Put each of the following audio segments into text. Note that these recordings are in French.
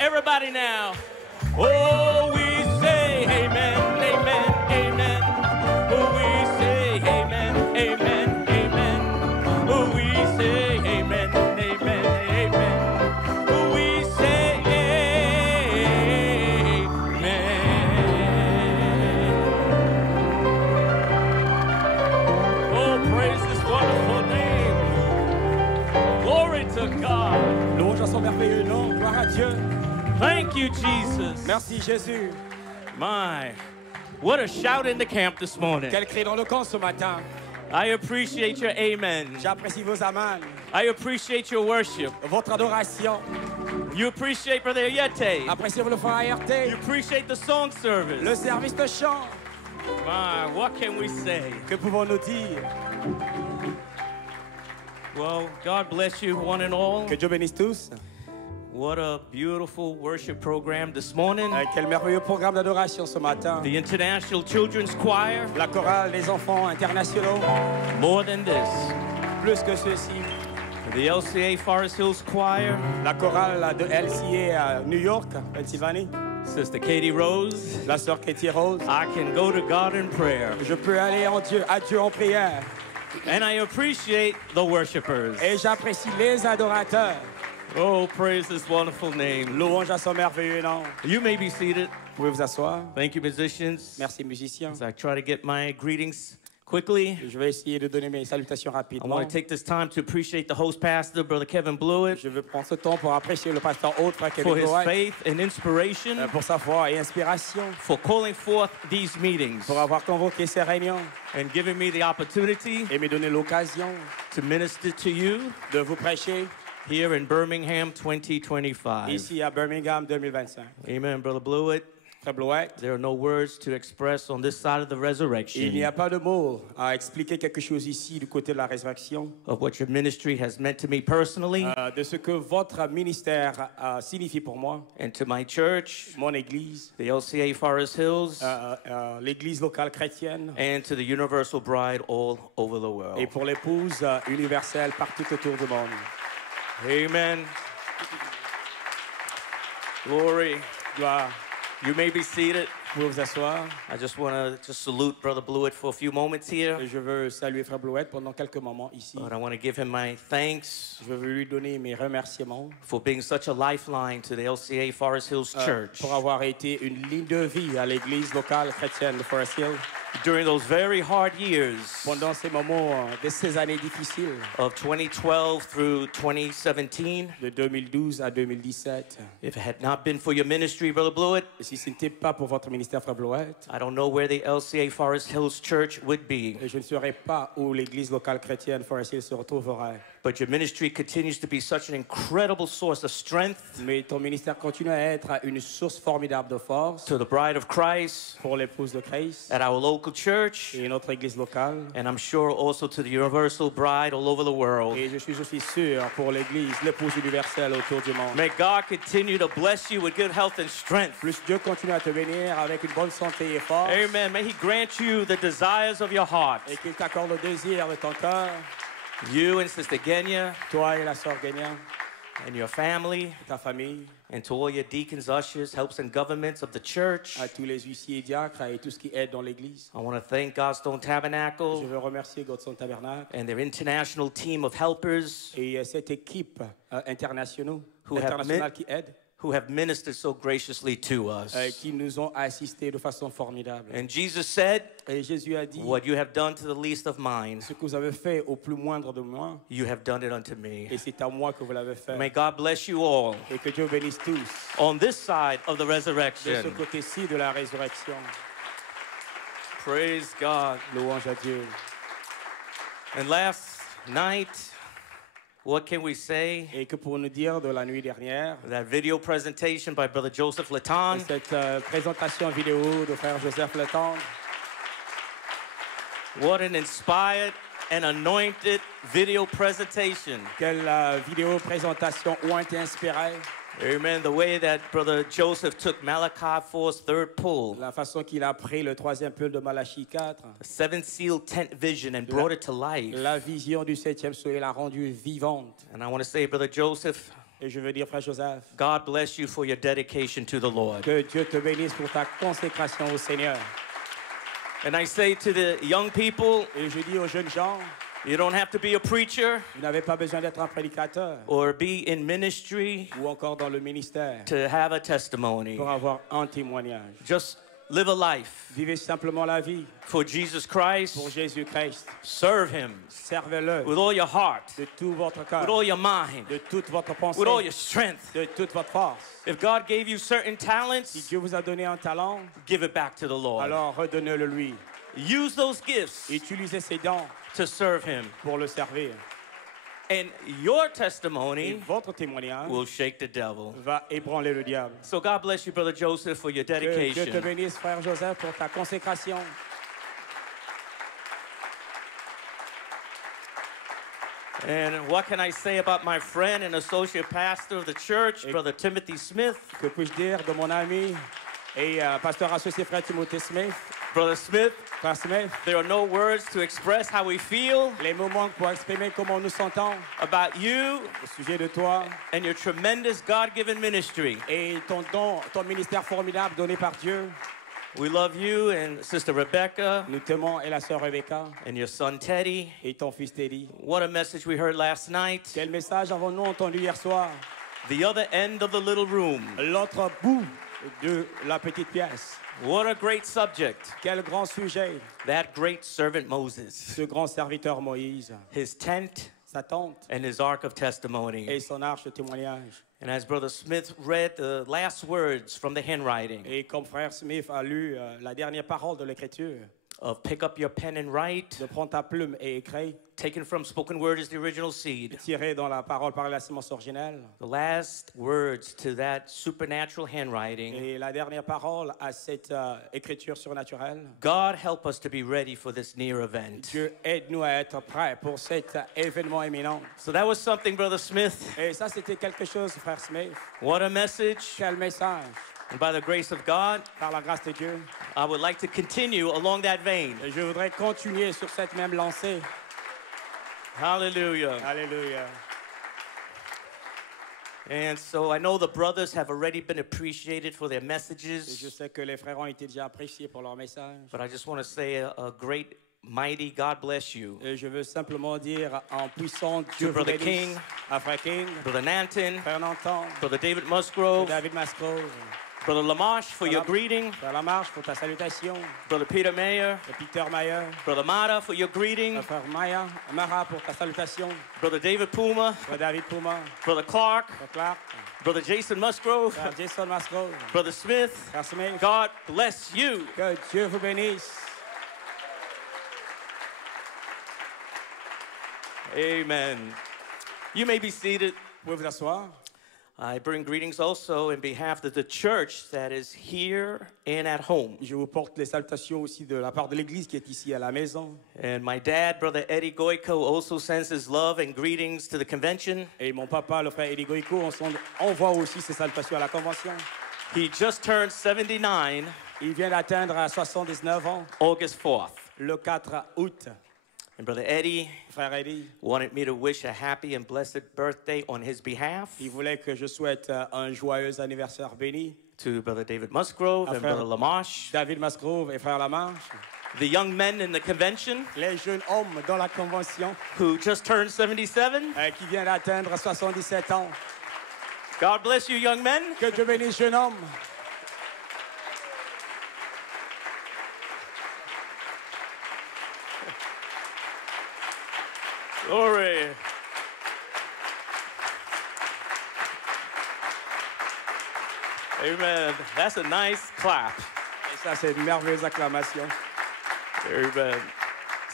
Everybody now. Oh, we say amen, amen, amen. Oh, we say amen, amen, amen. Oh, we say amen, amen, amen. Oh, we say amen. Oh, praise this wonderful name. Glory to God. Louange à son merveilleux nom. Gloire à Dieu. Thank you, Jesus. Merci Jésus. My, what a shout in the camp this morning. Quel cri dans le camp ce matin. I appreciate your amen. J'apprécie vos amens, I appreciate your worship. votre adoration. You appreciate Brother Yete. Appréciez le frère You ART, appreciate the song service. le service de chant. My, what can we say? Que pouvons-nous dire? Well, God bless you, one and all. Que Dieu bénisse tous. What a beautiful worship program this morning. Quel merveilleux programme d'adoration ce matin. The International Children's Choir. La chorale des enfants internationaux. More than this, Plus que ceci. the LCA Forest Hills Choir. La chorale de LCA à New York, Pennsylvanie. Sister Katie Rose. La sœur Katie Rose. I can go to God in prayer. Je peux aller à Dieu en prière. And I appreciate the worshipers. Et j'apprécie les adorateurs. Oh, praise His wonderful name. Louange à son merveilleux nom. You may be seated. Vous pouvez vous asseoir. Thank you, musicians. Merci musiciens. As I try to get my greetings quickly, Je vais essayer de donner mes salutations I rapidement. want to take this time to appreciate the host pastor, Brother Kevin Blewett, Je veux prendre ce temps pour apprécier le pasteur Haute, frère for Kevin his Blewett, faith and inspiration, pour sa foi et inspiration, for calling forth these meetings pour avoir convoqué ces réunions and giving me the opportunity et me donner l'occasion to minister to you de vous prêcher here in Birmingham 2025. ici à Birmingham 2025. Amen, Brother Blewett. Frère Blewett, There are no words to express on this side of the il n'y resurrection a pas de mots à expliquer quelque chose ici du côté de la résurrection, of what your ministry has meant to me personally de ce que votre ministère signifie pour moi, and to my church, mon église, the LCA Forest Hills, l'église locale chrétienne and to the Universal Bride all over the world. et pour l'épouse universelle partout autour du monde. Amen. Glory. Gloire. You may be seated. Vous pouvez vous asseoir. I just want to just salute Brother Blewett for a few moments here. Je veux saluer Frère Blewett pendant quelques moments ici. But I want to give him my thanks Je veux lui donner mes remerciements for being such a lifeline to the LCA Forest Hills Church pour avoir été une ligne de vie à l'église locale chrétienne de Forest Hill during those very hard years pendant ces moments de ces années difficiles of 2012 through 2017. de 2012 à 2017. If it had not been for your ministry, Brother Blewett, Et si ce n'était pas pour votre ministère, Frère Blewett, I don't know where the LCA Forest Hills Church would be. je ne saurais pas où l'église locale chrétienne Forest Hill se retrouverait. But your ministry continues to be such an incredible source of strength Mais ton ministère continue à être une source formidable de force to the bride of Christ pour l'épouse de Christ at our local church, et notre église locale. and I'm sure also to the universal bride all over the world. Et je suis aussi sûr pour l'église, l'épouse universelle autour du monde. May God continue to bless you with good health and strength. Plus Dieu continue à te bénir avec une bonne santé et force. Amen. May He grant you the desires of your heart. Et qu'il t'accorde le désir de ton cœur, You and Sister Genya toi et la sœur Guénia, and your family, ta famille, and to all your deacons, ushers, helps, and governments of the church. à tous les huissiers et diacres et tout ce qui aide dans l'église. I want to thank Godstone Je Tabernacle veux remercier Godson Tabernacle and their international team of helpers et cette équipe internationale have qui aide, who have ministered so graciously to us. qui nous ont assistés de façon formidable. And Jesus said, Et Jésus a dit, what you have done to the least of mine, ce que vous avez fait au plus moindre de moi, you have done it unto me. et c'est à moi que vous l'avez fait. May God bless you all Et que Dieu bénisse tous on this side of the de ce resurrection. côté-ci de la résurrection. Praise God. Louange à Dieu. And last night, what can we say? Et que pour nous dire de la nuit dernière, That video presentation by Brother Joseph Latan. cette présentation vidéo de frère Joseph Letang, What an inspired and anointed video presentation. quelle vidéo présentation ont été inspirées, Amen. The way that Brother Joseph took Malachi 4's third pull, la façon qu'il a pris le troisième pull de Malachie 4, the seventh seal tent vision, and brought it to life. la vision du septième soleil l'a rendue vivante. And I want to say, Brother Joseph, Et je veux dire, frère Joseph, God bless you for your dedication to the Lord. que Dieu te bénisse pour ta consécration au Seigneur. And I say to the young people, Et je dis aux jeunes gens, you don't have to be a preacher vous n'avez pas besoin d'être un prédicateur or be in ministry ou encore dans le ministère to have a testimony. pour avoir un témoignage. Just live a life Vivez simplement la vie for Jesus pour Christ. Jésus-Christ. Serve Him Servez-le with all your heart, de tout votre cœur, with all your mind, de toute votre pensée, with all your strength. de toute votre force. If God gave you certain Si talents, Dieu vous a donné un talent, give it back to the Lord. alors redonnez-le lui. Use those gifts Utilisez ses dons to serve Him. pour le servir. And your Et testimony votre témoignage will shake the devil. va ébranler le diable. So God bless you, Brother Joseph, for your Que Dieu te dedication. bénisse, frère Joseph, pour ta consécration. And what can I say about my friend and associate pastor of the church, Brother Timothy Smith? Que puis-je dire de mon ami et pasteur associé frère Timothée Smith? Brother Smith, Frère Smith, there are no words to express how we feel les mots manquent pour exprimer comment nous sentons about you au sujet de toi and your tremendous God-given ministry. et ton don, ton ministère formidable donné par Dieu. We love you and Sister Rebecca Nous t'aimons et la sœur Rebecca and your son Teddy. et ton fils Teddy. What a message we heard last night. Quel message avons-nous entendu hier soir? The other end of the little room. L'autre bout de la petite pièce. What a great subject. Quel grand sujet, That great servant Moses, ce grand serviteur Moïse, his tent sa tente and his ark of testimony. et son arche de témoignage. And as Brother Smith read the last words from the handwriting Et comme frère Smith a lu la dernière parole de l'Écriture, of pick up your pen and write, de prendre ta plume et écrire, taken from spoken word is the original seed. tiré dans la parole par la semence originelle. The last words to that supernatural handwriting. Et la dernière parole à cette écriture surnaturelle. God help us to be ready for this near event. Dieu aide-nous à être prêts pour cet événement imminent. So that was something, Brother Smith. Et ça, c'était quelque chose, frère Smith. What a message. Quel message. And by the grace of God, Par la grâce de Dieu. I would like to continue along that vein. Et je voudrais continuer sur cette même lancée. Hallelujah. Alléluia. And so I know the brothers have already been appreciated for their Et je messages, sais que les frères ont été déjà appréciés pour leur message. but I just want to say a great, mighty God bless you. Et je veux simplement dire en puissant Dieu vous Brother bénisse. King. À frère King, Brother Nanton, frère Nanton, Brother David frère Musgrove, David Masgrove, Brother Lamash for your greeting, frère Lamarche pour ta salutation, Brother Peter Mayer, frère Peter Mayer, Brother Mata for your greeting, frère Mara pour ta salutation, Brother David Puma, frère David Puma, Brother Clark, frère Clark, Brother Jason Musgrove, frère Jason Masgrove, Brother Smith. frère Smith. God bless you. Que Dieu vous bénisse. Amen. You may be seated. Vous pouvez vous asseoir. I bring greetings also in behalf of the church that is here and at home. Je vous porte les salutations aussi de la part de l'Église qui est ici à la maison. And my dad, Brother Eddie Goico, also sends his love and greetings to the convention. Et mon papa, le frère Eddie Goico, envoie aussi ses salutations à la convention. He just turned 79 Il vient d'atteindre à 79 ans, August 4th. le 4 août. And Brother Eddie Frère Eddie, wanted me to wish a happy and blessed birthday on his behalf il voulait que je souhaite un joyeux anniversaire béni. to Brother David Musgrove and Frère Brother Lamash, David Masgrove et frère Lamarche, the young men in the convention les jeunes hommes dans la convention who just turned 77. qui vient d'atteindre 77 ans. God bless you, young men. Que Dieu bénisse, jeune homme. Glory. Amen. That's a nice clap. Et ça, c'est une merveilleuse acclamation. Amen.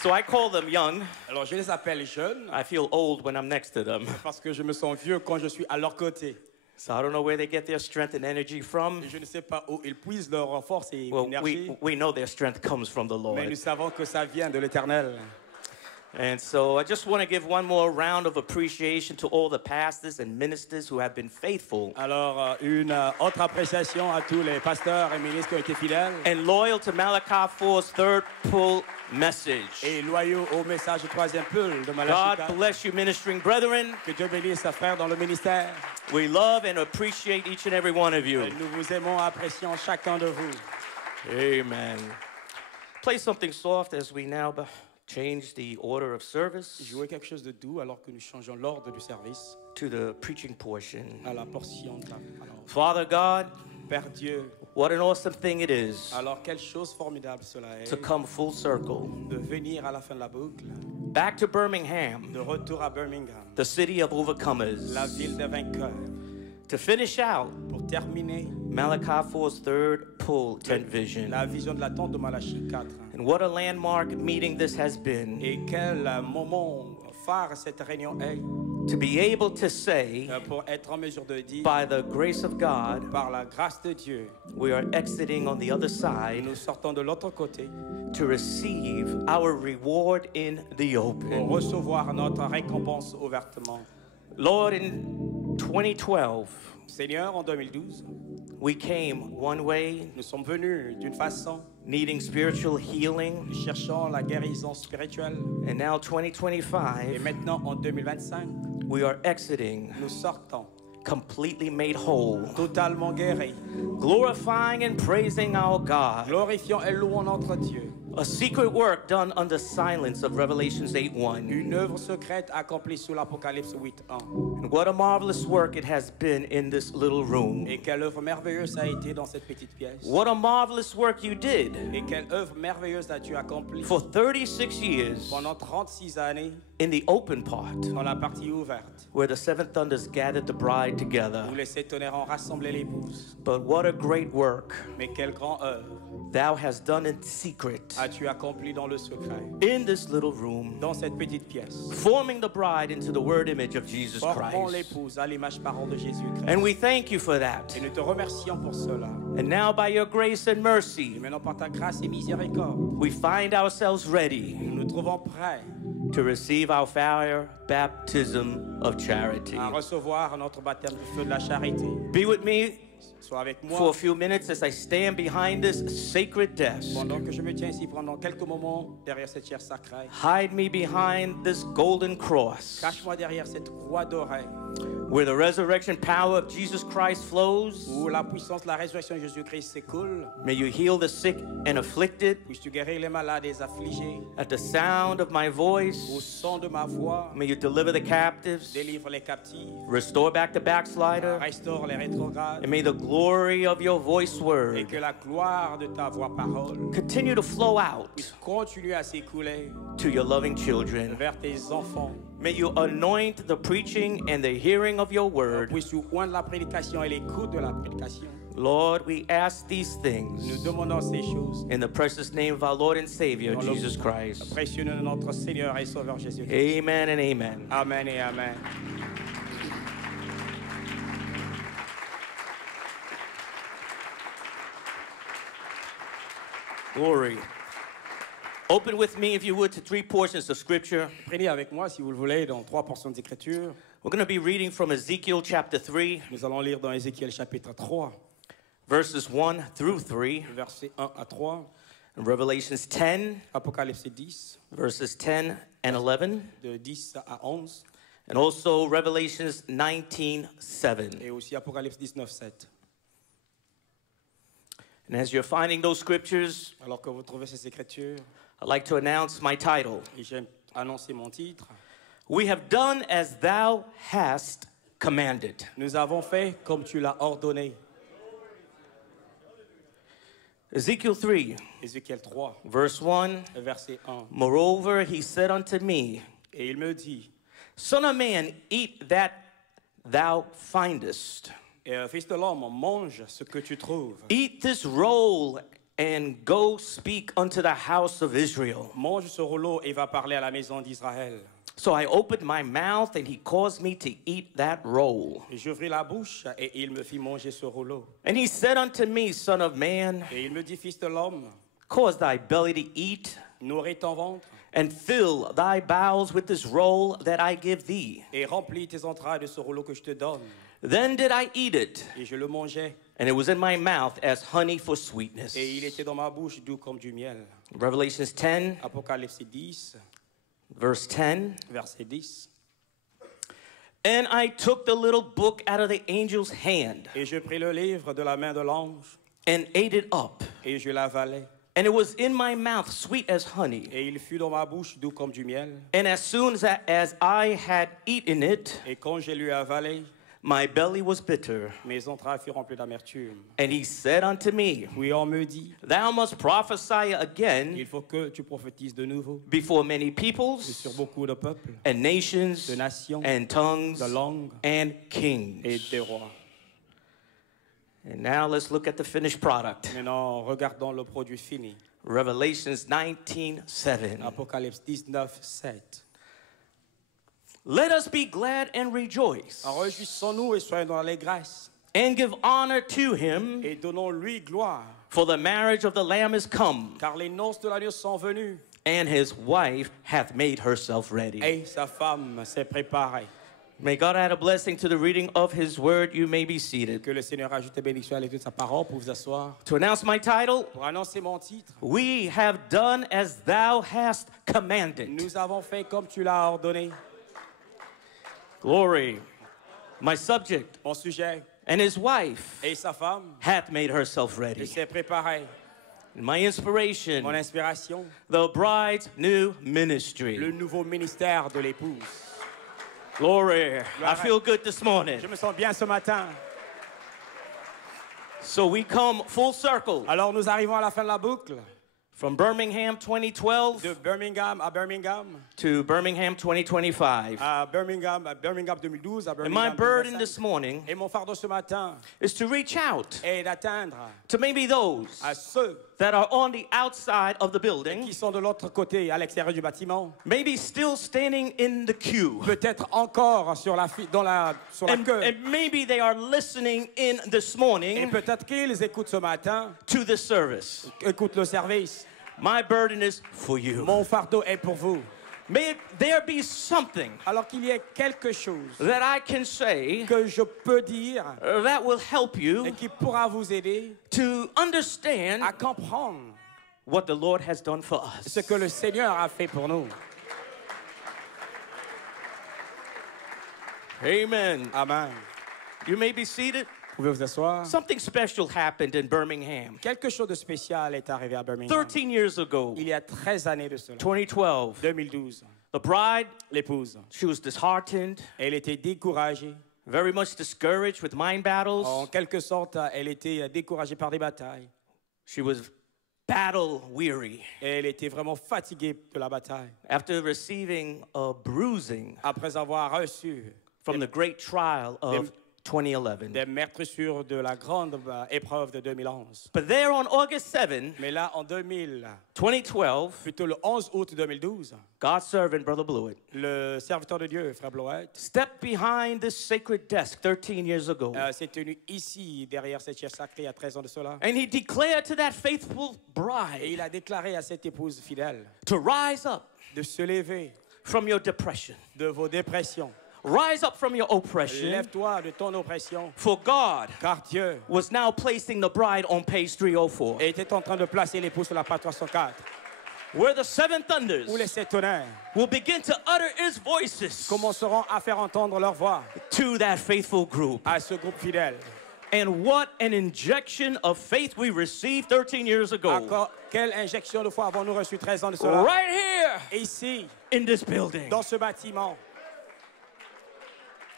So I call them young. Alors, je les appelle jeunes I feel old when I'm next to them. parce que je me sens vieux quand je suis à leur côté. So I don't know where they get their strength and energy from. Je ne sais pas où ils puisent leur force et Well, énergie, we know their strength comes from the mais nous Lord. savons que ça vient de l'Éternel. And so I just want to give one more round of appreciation to all the pastors and ministers who have been faithful Alors, une autre appréciation à tous les pasteurs et ministres qui ont été fidèles and loyal to Malachi 4's third pull message. et loyaux au message du troisième pull de Malachi God 4. bless you, ministering brethren. Que Dieu bénisse sa frère dans le ministère. We love and appreciate each and every one of you. Nous vous aimons, apprécions chacun de vous. Amen. Play something soft as we now change the order of service Jouer quelque chose de doux alors que nous changeons l'ordre du service to the preaching portion. à la portion de la... Alors, Father God, Père Dieu, what an awesome thing it is alors quelle chose formidable cela est to come full circle de venir à la fin de la boucle, back to Birmingham, de retour à Birmingham, the city of overcomers, la ville des vainqueurs, to finish out pour terminer Malachi 4's third pull tent vision. la vision de la tente de Malachie 4. And what a landmark meeting this has been, Et quel moment phare cette réunion est to be able to say, pour être en mesure de dire, by the grace of God, par la grâce de Dieu, we are exiting on the other side nous sortons de l'autre côté to receive our reward in the pour open. recevoir notre récompense ouvertement. Lord, in 2012, Seigneur, en 2012, we came one way, nous sommes venus d'une façon, needing spiritual healing, nous cherchons la guérison spirituelle. and now Et 2025, maintenant, en 2025, we are exiting nous sortons completely made whole, totalement guéris, glorifying and praising our God. glorifions et louons notre Dieu. A secret work done under silence of Revelations 8:1. Une œuvre secrète accomplie sous l'Apocalypse 8:1. And what a marvelous work it has been in this little room. Et quelle œuvre merveilleuse ça a été dans cette petite pièce. What a marvelous work you did Et quelle œuvre merveilleuse as-tu accomplie for 36 years pendant 36 années in the open part, dans la partie ouverte, where the seven thunders gathered the bride together. où les sept tonnerres ont rassemblé l'épouse. But what a great work Mais quelle grande œuvre thou hast done in secret as-tu accompli dans le secret, in this little room, dans cette petite pièce. forming the bride into the word image of Jesus Formons Christ. l'épouse à l'image parole de Jésus-Christ. And we thank you for that. Et nous te remercions pour cela. And now by your grace and Et mercy, maintenant, par ta grâce et miséricorde, we find ourselves ready nous nous trouvons prêts to receive our fire baptism of charity. à recevoir notre baptême du feu de la charité. Be with me Sois avec for moi a few minutes as I stand behind this sacred desk. pendant que je me tiens ici pendant quelques moments derrière cette chair sacrée. Hide me behind this golden cross Cache-moi derrière cette croix dorée where the resurrection power of Jesus Christ flows. où la puissance de la résurrection de Jésus-Christ s'écoule. May you heal the sick and afflicted Puisses-tu guérir les malades et les affligés at the sound of my au voice. son de ma voix. May you deliver the captives, Délivre les captifs, restore back the backslider, restaure les rétrogrades and may the glory of your voice et word que la gloire de ta voix parole continue to flow out puisse continuer à s'écouler to your loving children. vers tes enfants. May you anoint the preaching and the hearing of your word. Puisses-tu oindre la prédication et l'écoute de la prédication. Lord, we ask these Nous things demandons ces choses in the precious name of our Lord and Savior, dans le Jesus Christ. précieux nom de notre Seigneur et Sauveur Jésus-Christ. Amen and amen. Amen et amen. Glory. Open with me, if you would, to three portions of Scripture. Prenez avec moi, si vous le voulez, dans 3 portions d'Écriture. We're going to be reading from Ezekiel chapter 3, Nous allons lire dans Ézéchiel chapitre 3, verses 1 through 3, versets 1 à 3, and Revelations 10, Apocalypse 10, verses 10 and 11, de 10 à 11, and also Revelations 19:7. et aussi Apocalypse 19, 7. And as you're finding those scriptures, Alors que vous trouvez ces Écritures, I'd like to announce my title. et j'aime annoncer mon titre. We have done as thou hast commanded. Nous avons fait comme tu l'as ordonné. Ezekiel 3, Ézéchiel 3, verse 1. verset 1. Moreover, he said unto me, Et il me dit, Son of man, eat that thou findest. Fils de l'homme, mange ce que tu trouves. Eat this roll and go speak unto the house of Israel. Mange ce rouleau et va parler à la maison d'Israël. So I opened my mouth, and he caused me to eat that roll. Et j'ouvris la bouche et il me fit manger ce rouleau. And he said unto me, Son of man, Et il me dit, Fils de l'homme, cause thy belly to eat, nourris ton ventre and fill thy bowels with this roll that I give thee. et remplis tes entrailles de ce rouleau que je te donne. Then did I eat it, Et je le mangeai, and it was in my mouth as honey for sweetness. et il était dans ma bouche doux comme du miel. Revelations 10, Apocalypse 10, verse 10. verset 10. And I took the little book out of the angel's hand Et je pris le livre de la main de l'ange, and ate it up. et je l'avalai. And it was in my mouth sweet as honey. Et il fut dans ma bouche doux comme du miel. And as soon as I had eaten it, Et quand je l'eus avalé, my belly was bitter. mes entrailles furent remplies d'amertume. And he said unto me, Puis on me dit, Thou must prophesy again il faut que tu prophétises de nouveau before many et peoples sur beaucoup de peuples, and nations de nations, and tongues de langues and et kings. des rois. And now let's look at the finished product. Maintenant, regardons le produit fini. Revelations 19:7. Apocalypse 19, 7. Let us be glad and rejoice Réjouissons-nous et soyons dans l'allégresse and give honor to him, et donnons-lui gloire, for the marriage of the Lamb is come, car les noces de l'agneau sont venues and his wife hath made herself ready. et sa femme s'est préparée. May God add a blessing to the reading of his word. You may be seated. Que le Seigneur ajoute bénédiction à l'étude de sa parole pour vous asseoir. To announce my title, Pour annoncer mon titre, we have done as thou hast commanded. nous avons fait comme tu l'as ordonné. Glory. My subject, Mon sujet and his wife et sa femme hath made herself et ready. s'est préparée. My inspiration, Mon inspiration, the bride's new le ministry. nouveau ministère de l'épouse. Glory. I Gloire. feel good this morning. Je me sens bien ce matin. So we come full circle Alors nous arrivons à la fin de la boucle. from Birmingham 2012 De Birmingham à Birmingham, to Birmingham 2025. à Birmingham 2012, à And my Birmingham burden 2025. this morning Et mon fardeau ce matin is to reach out est d'atteindre to maybe those à ceux that are on the outside of the building, qui sont de l'autre côté, à l'extérieur du bâtiment, maybe still standing in the queue. peut-être encore sur la queue. And maybe they are listening in this Et morning peut-être qu'ils écoutent ce matin, to this service. écoutent le service. My burden is for you. Mon fardeau est pour vous. May there be something Alors qu'il y ait quelque chose that I can say que je peux dire that will help et you qui pourra vous aider to understand à comprendre what the Lord has done for us. ce que le Seigneur a fait pour nous. Amen. Amen. You may be seated. Vous pouvez vous asseoir. Something special happened in Birmingham Quelque chose de spécial est arrivé à Birmingham. 13 years ago, Il y a 13 années de cela. 2012. 2012. The bride, L'épouse. she was disheartened, Elle était découragée. very much discouraged with mind battles. En quelque sorte, elle était découragée par des batailles. She was battle weary. Et elle était vraiment fatiguée de la bataille. After receiving a bruising Après avoir reçu from the great trial of 2011. des meurtrissures de la grande épreuve de 2011. But there on August 7, Mais là, en 2012, 2012, le 11 août 2012, God's servant, Brother Blewett, le serviteur de Dieu, Frère Bloët, stepped behind this sacred desk 13 years ago. s'est tenu ici, derrière cette chaire sacrée, il y a 13 ans de cela. And he declared to that faithful Et bride il a déclaré à cette épouse fidèle to rise up de se lever from your depression. de vos dépressions. Rise up from your oppression. Lève-toi de ton oppression, For God car Dieu was now placing the bride on page 304, était en train de placer l'épouse sur la page 304, where the seven thunders où les sept tonnerres will begin to utter its voices commenceront à faire entendre leur voix to that faithful group. à ce groupe fidèle. And what an injection of faith we received 13 years ago. Encore, quelle injection de foi avons-nous reçu 13 ans de cela? Right here Ici, in this building. dans ce bâtiment.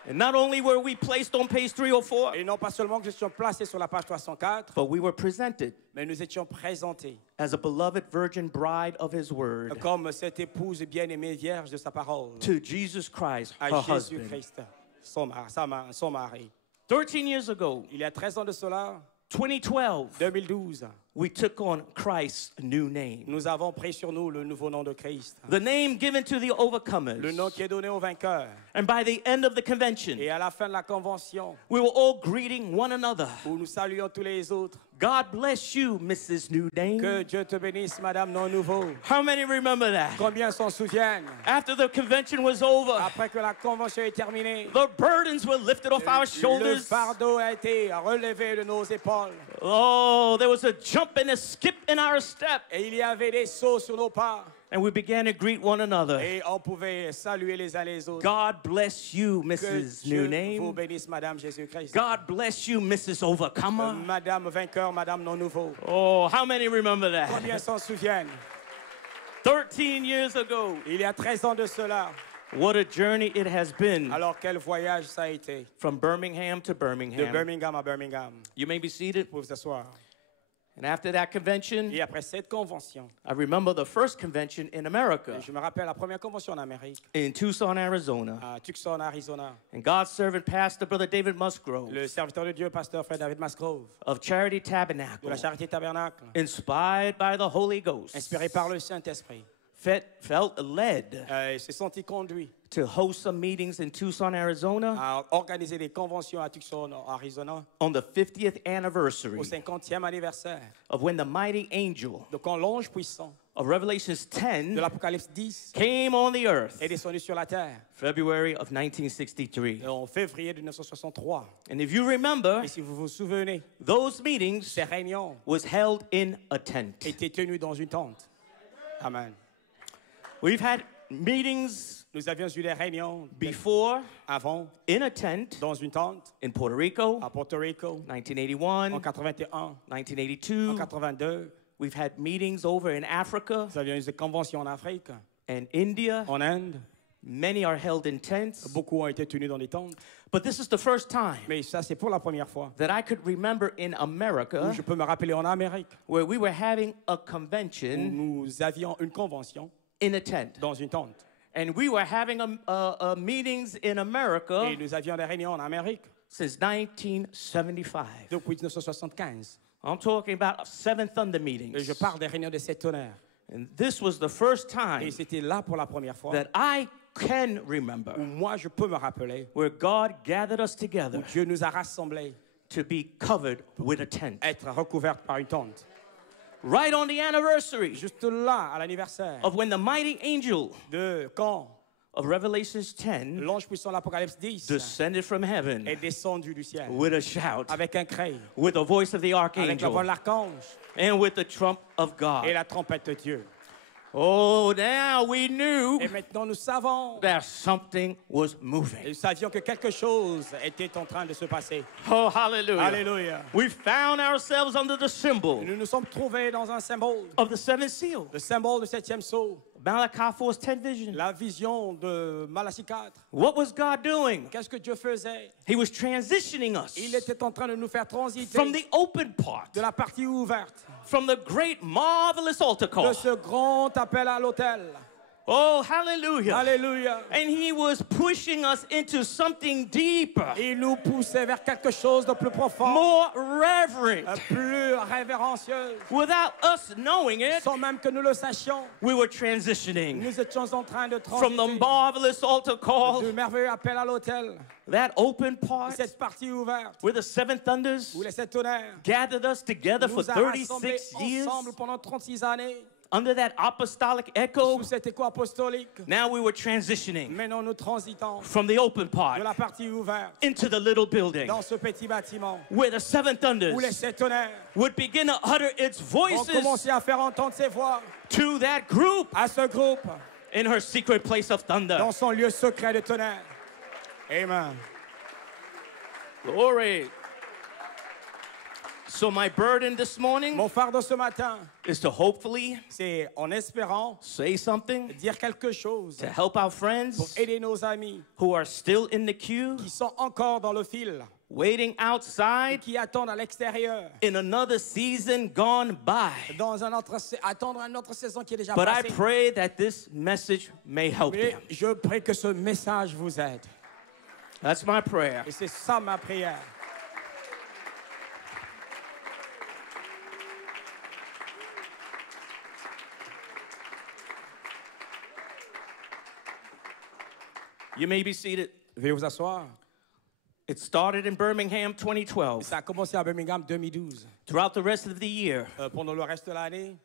And not only were we placed on page 304, Et non pas seulement que nous étions placés sur la page 304, but we were presented mais nous étions présentés as a beloved virgin bride of his word comme cette épouse bien-aimée vierge de sa parole to Jesus Christ, à her husband. Jésus-Christ, son mari. 13 years ago, Il y a 13 ans de cela, 2012, 2012, we took on Christ's new name. nous avons pris sur nous le nouveau nom de Christ. The name given to the overcomers. Le nom qui est donné aux vainqueurs. And by the end of the convention, Et à la fin de la convention, we were all greeting one another. où nous saluons tous les autres. God bless you, Mrs. New Name. Que Dieu te bénisse, Madame Non Nouveau. How many remember that? Combien s'en souviennent? After the convention was over, Après que la convention est terminée, the burdens were lifted off our le shoulders. fardeau a été relevé de nos épaules. Oh, there was a jump and a skip in our step. Et il y avait des sauts sur nos pas. And we began to greet one another. Et on pouvait saluer les uns les autres. God bless you, Que Mrs. Dieu New Name. vous bénisse, Madame Jésus-Christ. God bless you, Mrs. Overcomer. Madame vainqueur, Madame Non Nouveau. Oh, how many remember Combien that? s'en souviennent? 13 years ago. Il y a 13 ans de cela. What a journey it has been Alors quel voyage ça a été? from Birmingham to De Birmingham. Birmingham à Birmingham. You may be seated. Pour vous asseoir. And after that convention, Et après cette convention, I remember the first convention in America, je me rappelle la première convention en Amérique, in Tucson, Arizona. à Tucson, Arizona. And God's servant, Pastor Brother David Musgrove Le serviteur de Dieu, pasteur Frère David Musgrove, of Charity de Tabernacle, la Charité Tabernacle, inspired by the Holy Ghost, inspiré par le Saint-Esprit, felt led s'est senti conduit to host some meetings in Tucson, Arizona à organiser des conventions à Tucson, Arizona, on the 50th anniversary au 50e anniversaire. of when the mighty angel Donc quand l'ange puissant of Revelations de 10 l'Apocalypse 10 came on the earth, est descendu sur la terre February of 1963. en février 1963. And if you remember, Et si vous vous souvenez, those meetings ces réunions was held in a tent. étaient tenues dans une tente. Amen. We've had meetings Nous avions eu des réunions before avant in a tent dans une tente in Puerto Rico, à Porto Rico 1981, en 81, en 1982. 82. We've had meetings over in Africa Nous avions eu des conventions en Afrique, and India. en Inde. Many are held in tents. Beaucoup ont été tenus dans des tentes. But this is the first time Mais ça, c'est pour la première fois that I could remember in où America je peux me rappeler en Amérique where we were having a où convention nous avions une convention in a tent. dans une tente. And we were having meetings in America Et nous avions des réunions en Amérique since 1975. depuis 1975. I'm talking about 7 Thunder Et meetings. je parle des réunions de sept tonnerres. And this was the first Et time c'était là pour la première fois that I can remember où moi, je peux me rappeler where God gathered us où together Dieu nous a rassemblés, to be covered with a tent. être recouverts par une tente. Right on the anniversary Juste là, à l'anniversaire of when the mighty angel de quand of Revelations 10 l'ange puissant de l'Apocalypse 10 descended from heaven est descendu du ciel with a shout, avec un cri, with the voice of the avec la voix archangel, de l'archange and with the trump of et God. la trompette de Dieu. Oh, now we knew Et maintenant, nous savons, that something was et moving. nous savions que quelque chose était en train de se passer. Oh, hallelujah. Alléluia. We found ourselves under the symbol Nous nous sommes trouvés dans un symbole, of the seventh seal, le symbole du septième sceau, Malachi 4's 10 vision. la vision de Malachie 4. What was God doing? Qu'est-ce que Dieu faisait? He was transitioning us Il était en train de nous faire transiter from the open part, de la partie ouverte, from the great, marvelous altar de call. ce grand appel à l'autel. Oh, hallelujah. Alléluia. And he was pushing us into something deeper, Il nous poussait vers quelque chose de plus profond, more reverent. plus révérencieux. Without us knowing it, Sans même que nous le sachions, we were transitioning nous étions en train de from the transiter marvelous altar call, du merveilleux appel à l'autel, that open part cette partie ouverte where the seven thunders où les sept tonnerres gathered us together for nous a 36 rassemblés years ensemble pendant 36 années under that apostolic echo. sous cet écho apostolique. Now we were transitioning Maintenant, nous transitons from the open de part la partie ouverte into the little building dans ce petit bâtiment where the seven où les thunders sept tonnerres would begin to utter its ont voices commencé à faire entendre ses voix to that group à ce groupe in her secret place of thunder. dans son lieu secret de tonnerre. Amen. Glory. So my burden this morning Mon fardeau ce matin, is to hopefully c'est en espérant say something dire quelque chose to help our pour friends aider nos amis who are still in the queue, qui sont encore dans le fil, waiting outside qui attendent à l'extérieur, in another season gone by. dans attendre une autre saison qui est déjà But I passée. pray that this message may help Mais them. je prie que ce message vous aide. That's my prayer. Et c'est ça ma prière. You may be seated. Veuillez vous asseoir. It started in Birmingham 2012. Ça a commencé à Birmingham 2012. Throughout the rest of the year Pendant le reste de l'année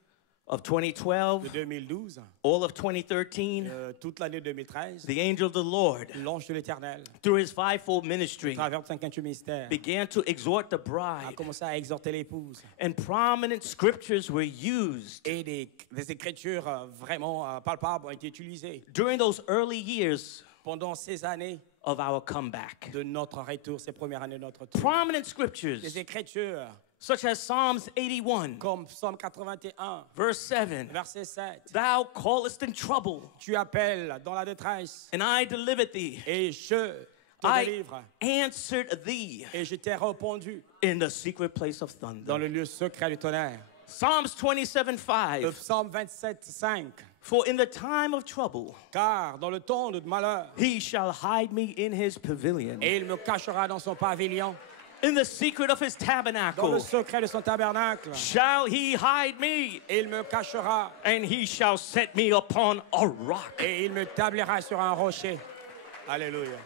of de 2012, 2012, all of 2013, toute l'année 2013, the angel of the Lord, l'ange de l'Éternel, through his fivefold à ministry, travers le 58 ministères, began to exhort the a bride. commencé à exhorter l'épouse. And prominent scriptures were used Et des écritures vraiment palpables ont été utilisées during those early years pendant ces années of our comeback. de notre retour, ces premières années de notre retour. Prominent scriptures Des écritures such as Psalms 81, comme Psaume 81, verse 7. verset 7. Thou callest in trouble, Tu appelles dans la détresse and I delivered thee. et je te I délivre. answered thee Et je t'ai répondu in the secret place of dans thunder. le lieu secret du tonnerre. Psalms 27:5. Le Psaume 27, 5. For in the time of trouble, Car dans le temps de malheur, he shall hide me in his pavilion. et il me cachera dans son pavillon, In the secret of his dans le tabernacle secret de son tabernacle, shall he hide me, et il me cachera, and he shall set me upon a rock. et il me tablira sur un rocher. Alléluia.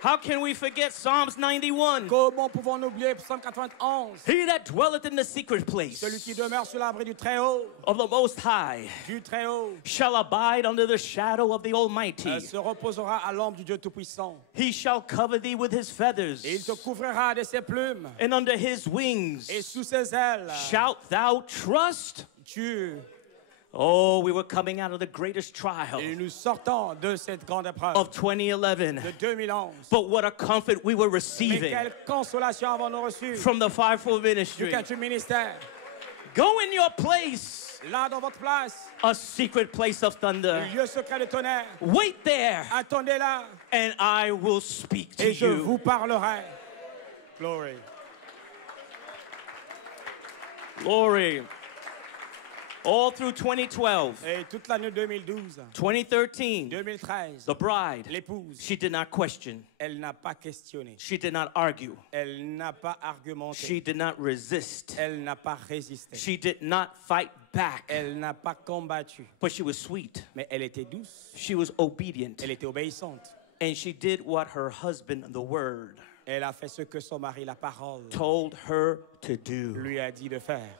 How can we forget Psalms 91? Comment pouvons-nous oublier Psaume 91? He that dwelleth in the secret place Celui qui demeure sur l'abri du Très-Haut, of the Most High du Très-Haut, shall abide under the shadow of the Almighty. se reposera à l'ombre du Dieu Tout-Puissant. He shall cover thee with his feathers, Et il te couvrira de ses plumes, and under his wings et sous ses ailes, shalt thou trust. tu... Oh, we were coming out of the greatest trial Et nous sortons de cette grande épreuve of 2011. de 2011. But what a comfort we were Mais receiving quelle consolation avons-nous reçu from the fivefold du ministry. 58 ministère. Go in your place, Là, dans votre place, a secret place of thunder. le lieu secret de tonnerre, Wait there, attendez là, and I will speak to et je you. vous parlerai. Glory. Glory. All through 2012, Et toute l'année 2012, 2013, 2013, the bride, l'épouse, she did not question. elle n'a pas questionné, She did not argue. elle n'a pas argumenté, She did not resist. elle n'a pas résisté, She did not fight back. elle n'a pas combattu, But she was sweet. mais elle était douce, She was obedient. elle était obéissante. And she did what her husband, the word, Elle a fait ce que son mari, la parole, told her to do. lui a dit de faire.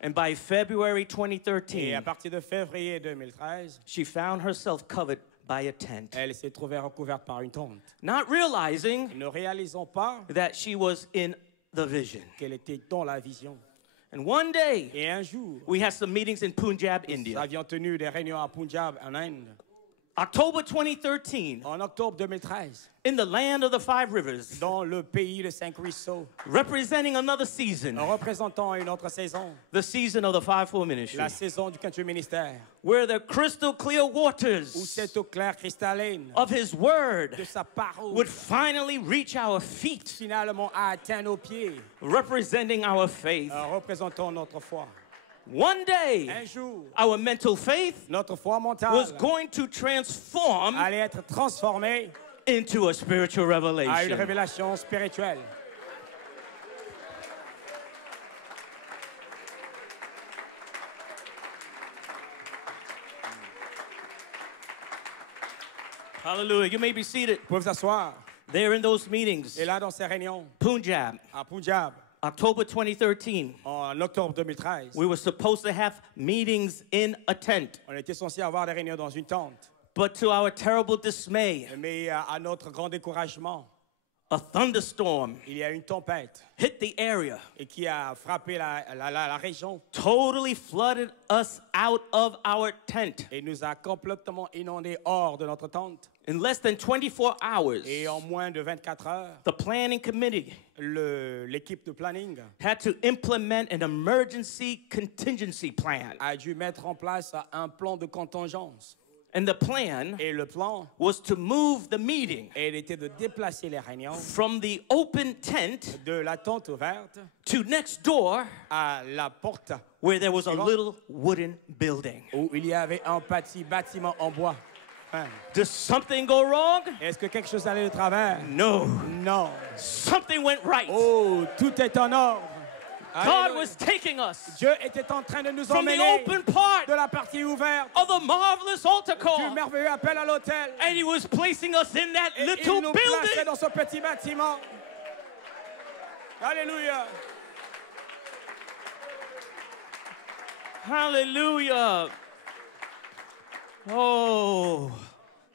And by February Et 2013, à partir de février 2013, she found herself covered by a tent, elle s'est trouvée recouverte par une tente. not realizing Ne réalisons pas that she was in the vision. qu'elle était dans la vision. And one day, Et un jour, we had some meetings in Punjab, nous India. avions tenu des réunions à Punjab, en Inde, October 2013, en octobre 2013, in the land of the five rivers, dans le pays de cinq ruisseaux, representing another season, représentant une autre saison, the season of the fivefold ministry, la saison du 58 ministère, where the crystal clear où waters cette eau claire cristalline of his word de sa parole would finally reach our feet, finalement a atteint nos pieds, representing our faith. représentant notre foi. One day, Un jour, our mental faith notre foi mentale was going to transform allait être transformée into a spiritual à une revelation. révélation spirituelle. Hallelujah. You may be seated. Vous pouvez vous asseoir. There in those meetings, Et là, dans ces réunions, Punjab, à Punjab, October 2013, en octobre 2013, we were supposed to have meetings in a tent. on était censé avoir des réunions dans une tente. But to our terrible dismay, Mais à notre grand découragement, a thunderstorm il y a une tempête hit the area, et qui a frappé la région totally flooded us out of our tent. et nous a complètement inondés hors de notre tente. In less than 24 hours, Et en moins de 24 heures, the planning committee l'équipe de planning had to implement an emergency contingency plan. a dû mettre en place un plan de contingence. And the plan Et le plan, was to move the meeting il était de déplacer les réunions from the open tent de la tente ouverte to next door à la porte where there was a little wooden building. où il y avait un petit bâtiment en bois. Hein. Did something go wrong? Est-ce que quelque chose allait de travers? No. Non. Something went right. Oh, tout est en ordre. God was taking us Dieu était en train de nous from the emmener open part de la partie ouverte of the marvelous altar du call, merveilleux appel à l'autel. and He was placing us in that Et little il nous plaçait building. dans ce petit bâtiment. Alléluia. Hallelujah. Oh,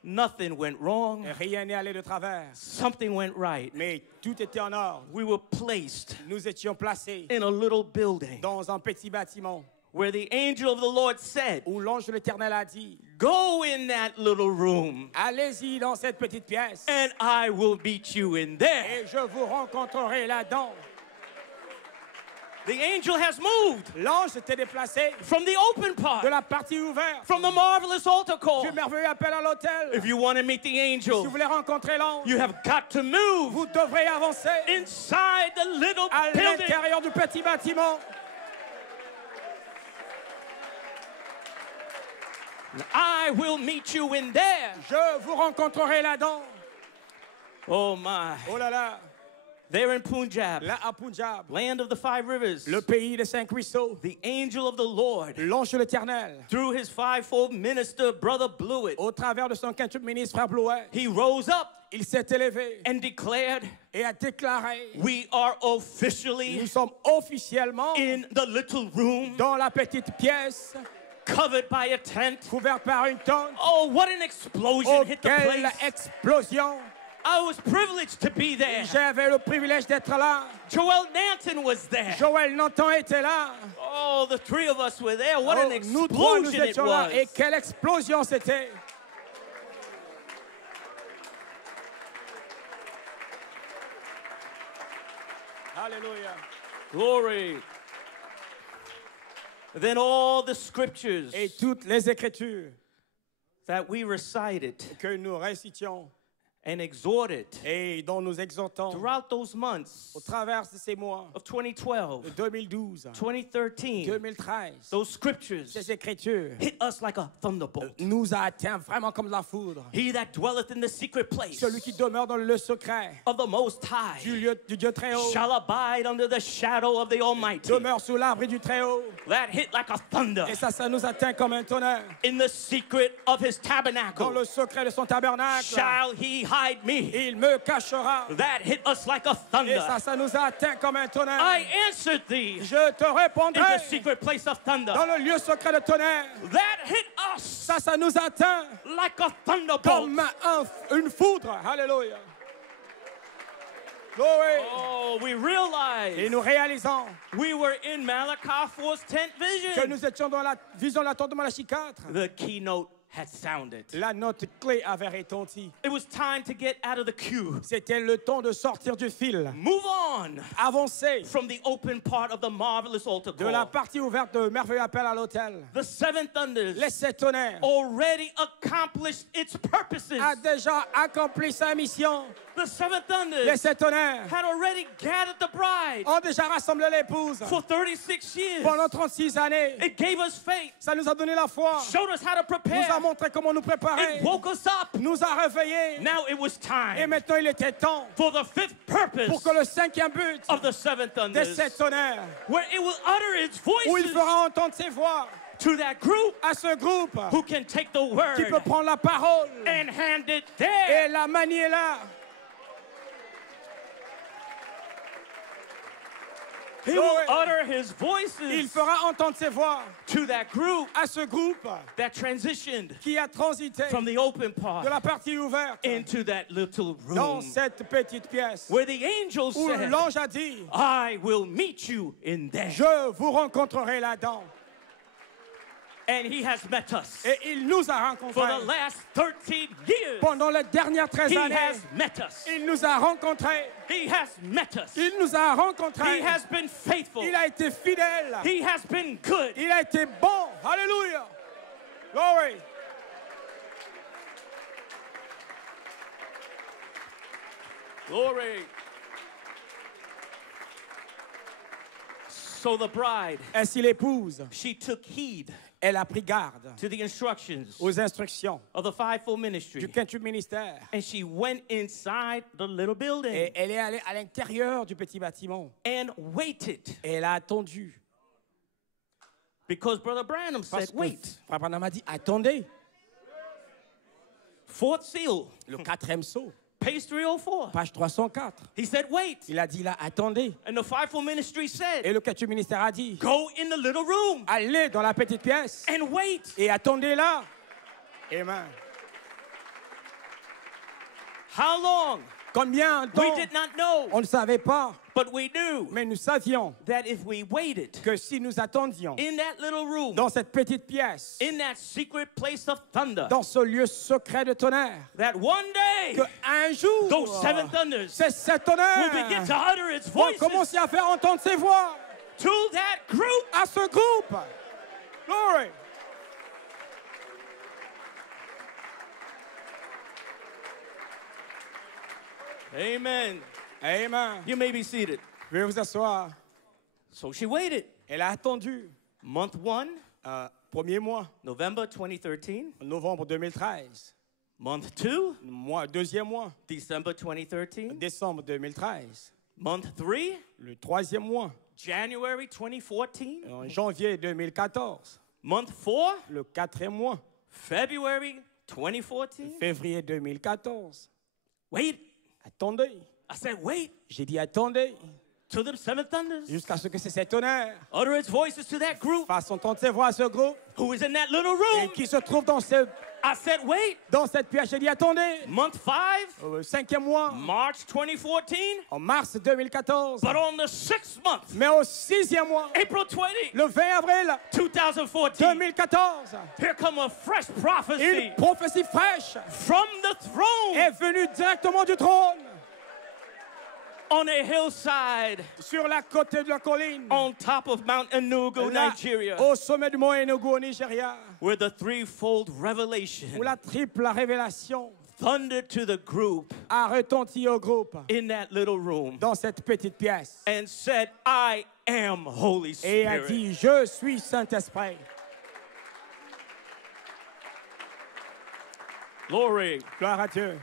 nothing went wrong. Et rien n'est allé de travers. Something went right. Mais tout était en ordre. We were placed Nous étions placés in a little building dans un petit bâtiment where the angel of the Lord said, où l'ange de l'Éternel a dit, go in that little room allez-y dans cette petite pièce and I will meet you in there. et je vous rencontrerai là-dedans. The angel has moved L'ange s'était déplacé from the open de part, la partie ouverte from the marvelous altar call. du merveilleux appel à l'autel. If you want to meet the Si angel, vous voulez rencontrer l'ange, you have got to move vous devrez avancer inside the little à building. l'intérieur du petit bâtiment. I will meet you in there. Je vous rencontrerai là-dedans. Oh my. Oh là là, There in Punjab, là à Punjab, land of the five rivers, le pays des cinq ruisseaux, the angel of the Lord, l'ange de l'Éternel, through his fivefold minister, Brother Blewett, au travers de son quintuple ministre, frère Blouet, he rose up il s'est élevé and declared, et a déclaré, we are officially nous sommes officiellement in the little room dans la petite pièce, covered by a tent. couverte par une tente. Oh, what an explosion Oh, hit the quelle place. explosion! I was privileged to be there. J'avais le privilège d'être là. Joel Nanton was there. Joël Nanton était là. Oh, the three of us were there. What Oh, an nous trois, nous explosion it étions là. Et was. quelle explosion c'était! Alléluia. Glory. Then all the scriptures Et toutes les Écritures that we recited que nous récitions and exhorted et dont nous exhortons throughout those months au travers de ces mois of 2012, de 2012, 2013, 2013, those scriptures ces Écritures hit us like a thunderbolt. nous a atteint vraiment comme de la foudre. He that dwelleth in the secret place Celui qui demeure dans le secret of the Most High du Dieu très haut shall abide under the shadow of the Almighty. demeure sous l'arbre du très haut. That hit like a thunder Et ça nous atteint comme un tonnerre. in the secret of his Dans tabernacle. le secret de son tabernacle, Shall he hide me? il me cachera. That hit us like a Et thunder. ça nous a atteint comme un tonnerre. I answered thee Je te in répondrai the secret place of thunder. dans le lieu secret de tonnerre. That hit us Ça nous atteint like a thunderbolt. comme une foudre. Alléluia. Glory. Oh, we Et realized nous réalisons we were in Malachi 4's tent que vision. nous étions dans la vision de la tente de Malachie 4. The keynote had sounded. La note clé avait retenti. It was time to get out of the queue. C'était le temps de sortir du fil. Move on Avancer from the open part of the marvelous altar de la call. partie ouverte de merveilleux appel à l'autel. The seven thunders Les sept tonnerres already accomplished its purposes. a déjà accompli sa mission. The seven Les thunders sept tonnerres had already gathered the bride ont déjà rassemblé l'épouse for 36 years. pendant 36 années. It gave us faith, Ça nous a donné la foi, showed us how to nous a prepare, montré comment nous préparer, it woke us up. nous a réveillés. Now it was Et time maintenant, il était temps for the fifth purpose pour que le cinquième but of the seven des thunders, sept tonnerres, where it will utter its où il voices fera entendre ses voix to that group à ce groupe who can take the qui peut word prendre la parole and hand it there. et la manier là. He will utter his Il voices fera entendre ses voix to that group à ce groupe that transitioned qui a transité from the open de part la partie ouverte into that little dans room cette petite pièce where the angel où said, l'ange a dit, I will meet you in there. je vous rencontrerai là-dedans. And he has met us Et il nous a for rencontrés the last 13 years. pendant les dernières 13 He années. has met us. Il nous a rencontrés. He has met us. Il nous a rencontrés. He has been faithful. Il a été fidèle. He has been good. Il a été bon. Alléluia. Glory. Glory. So the bride, Ainsi l'épouse, she took heed Elle a pris garde to the instructions aux instructions of the fivefold du ministry. quintuple ministère. And she went inside the little building Et elle est allée à l'intérieur du petit bâtiment. and waited. Et elle a attendu. Because Brother Branham Parce said, que wait. Frère Branham a dit, attendez. Fourth seal, Le quatrième saut, page 304. page 304. He said, wait. Il a dit là, attendez. And the fivefold ministry Et said, le quintuple ministère a dit, go in the little room allez dans la petite pièce and wait. et attendez là. Amen. How long? Combien de We temps? did not know, On ne savait pas, but we knew mais nous savions that if we waited que si nous attendions in that little room, dans cette petite pièce, in that secret place of thunder, dans ce lieu secret de tonnerre, that one day qu'un jour, those seven thunders ces sept will begin to tonnerres utter its vont voices commencer à faire entendre ses voix to that group. à ce groupe. Glory. Amen. Amen. You may be seated. Veuillez vous asseoir. So she waited. Elle a attendu. Month 1, Premier mois, November 2013. novembre 2013. Month 2, Deuxième mois, December 2013. décembre 2013. Month 3, Le troisième mois, January 2014. en janvier 2014. Month 4, Le quatrième mois, February 2014. février 2014. Wait. Attendez. I said, wait J'ai dit attendez till the seven thunders jusqu'à ce que ces sept tonnerres utter its voices to that group fassent entendre ses voix à ce groupe who is in that little et room. qui se trouve dans, I said, wait. dans cette pièce. J'ai dit attendez. Month 5, Cinquième mois, March 2014. en mars 2014. But on the 6th month, Mais au sixième mois, April 20, le 20 avril 2014, 2014, here come a fresh prophecy une prophétie fraîche from the throne est venue directement du trône on a hillside sur la côte de la colline, on top of Mount Enugu, là, Nigeria, au sommet du mont Enugu au Nigeria, where the threefold revelation où la triple révélation thundered to the group a retenti au groupe in that little room dans cette petite pièce and said, I am Holy et a Spirit. dit je suis Saint-Esprit. Glory. Gloire à Dieu.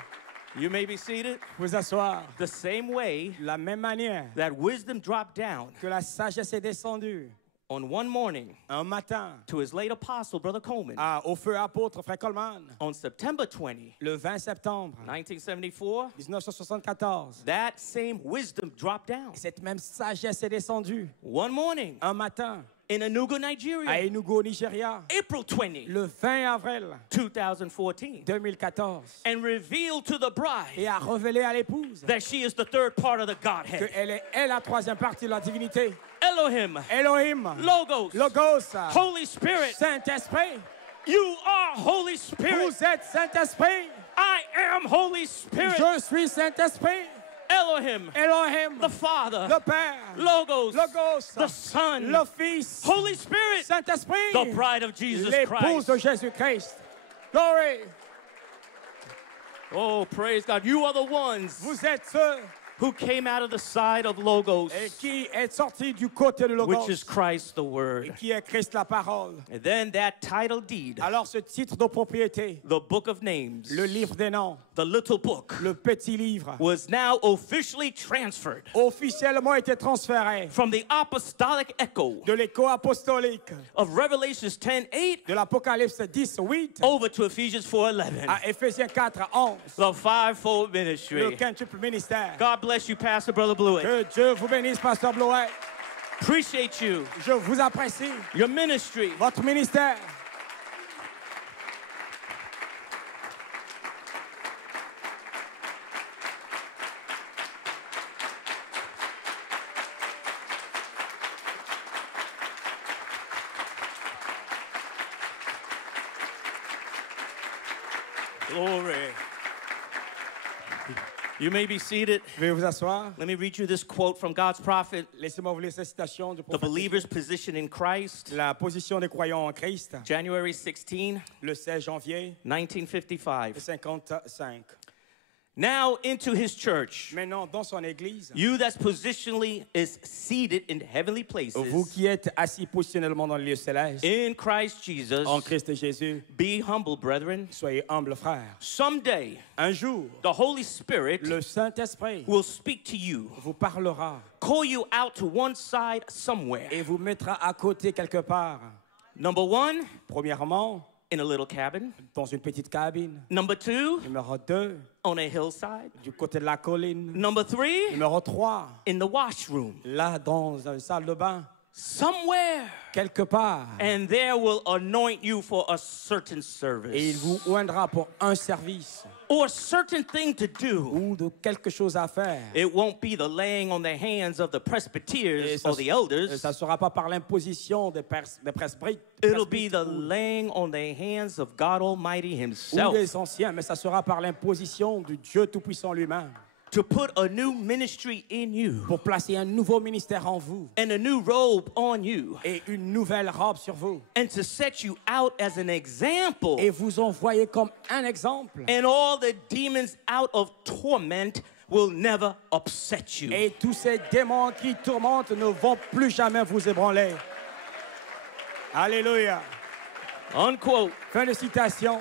You may be seated. Vous asseoir. The same way De la même manière that wisdom dropped down que la sagesse est descendue on one morning un matin to his late apostle, Brother Coleman, au feu apôtre Frère Coleman, on September 20, le 20 septembre 1974, 1974. that same wisdom dropped down Cette même sagesse est descendue one morning un matin in Enugu, à Nigeria, Enugu au Nigeria, April 20, le 20 avril 2014, 2014, and revealed to the bride et a révélé à l'épouse that she is the third part of the Godhead. qu'elle est la troisième partie de la divinité. Elohim, Elohim, Logos, Logos, Holy Spirit. Saint-Esprit. You are Holy Spirit. Vous êtes Saint-Esprit. I am Holy Spirit. Je suis Saint-Esprit. Elohim, Elohim, the Father, le Père, Logos, Logos, the Son, le Fils, Holy Spirit, Saint-Esprit, the bride of Jesus l'épouse Christ. de Jésus-Christ. Glory. Oh, praise God. You are the ones Vous êtes ceux who came out of the side of Logos, qui est sorti du côté de Logos, which is Christ the Word. qui est Christ la parole. And then that title deed, Alors ce titre de propriété, the book of names, le livre des noms, the little book, le petit livre, was now officially transferred officiellement été transféré from the apostolic echo de l'écho apostolique of Revelations 10:8 de l'Apocalypse 10:8 over to Ephesians 4:11. à Éphésiens 4:11, The fivefold le ministry. quintuple ministère. God bless you, Pastor Brother Blewett. Que Dieu vous bénisse, Pasteur Blouet. Appreciate you, Je vous apprécie, your ministry. votre ministère. Glory. You may be seated. Veuillez vous asseoir. Let me read you this quote from God's prophet. Laissez-moi vous lire cette citation du The prophète. believer's position in Christ, La position des croyants en Christ, January 16, le 16 janvier 1955. 55. Now into his church. Maintenant, dans son église, You that's positionally is seated in heavenly places. vous qui êtes assis positionnellement dans le lieu céleste, In Christ Jesus. en Christ Jésus, Be humble, brethren. soyez humbles, frères. Someday, Un jour, the Holy Spirit le Saint-Esprit will speak to you, vous parlera call you out to one side somewhere. et vous mettra à côté quelque part. Number one, Premièrement, in a little cabin. dans une petite cabine. Number two, Numéro 2, on a hillside. du côté de la colline. Number three, Numéro 3, in the washroom. là, dans une salle de bain. Somewhere. Quelque part. And there will anoint you for a certain service. Et il vous oindra pour un service Or a certain thing to do. ou de quelque chose à faire. It won't be the laying on the hands of the Et presbyters ça or the elders. ne sera pas par l'imposition des presbytes It'll be the laying on the hands of God Almighty ou himself. des anciens, mais ça sera par l'imposition du Dieu Tout-Puissant lui-même To put a new ministry in you. pour placer un nouveau ministère en vous And a new robe on you. et une nouvelle robe sur vous And to set you out as an example. et vous envoyer comme un exemple. And all the demons out of torment will never upset you. Et tous ces démons qui tourmentent ne vont plus jamais vous ébranler. Alléluia. Unquote. Fin de citation.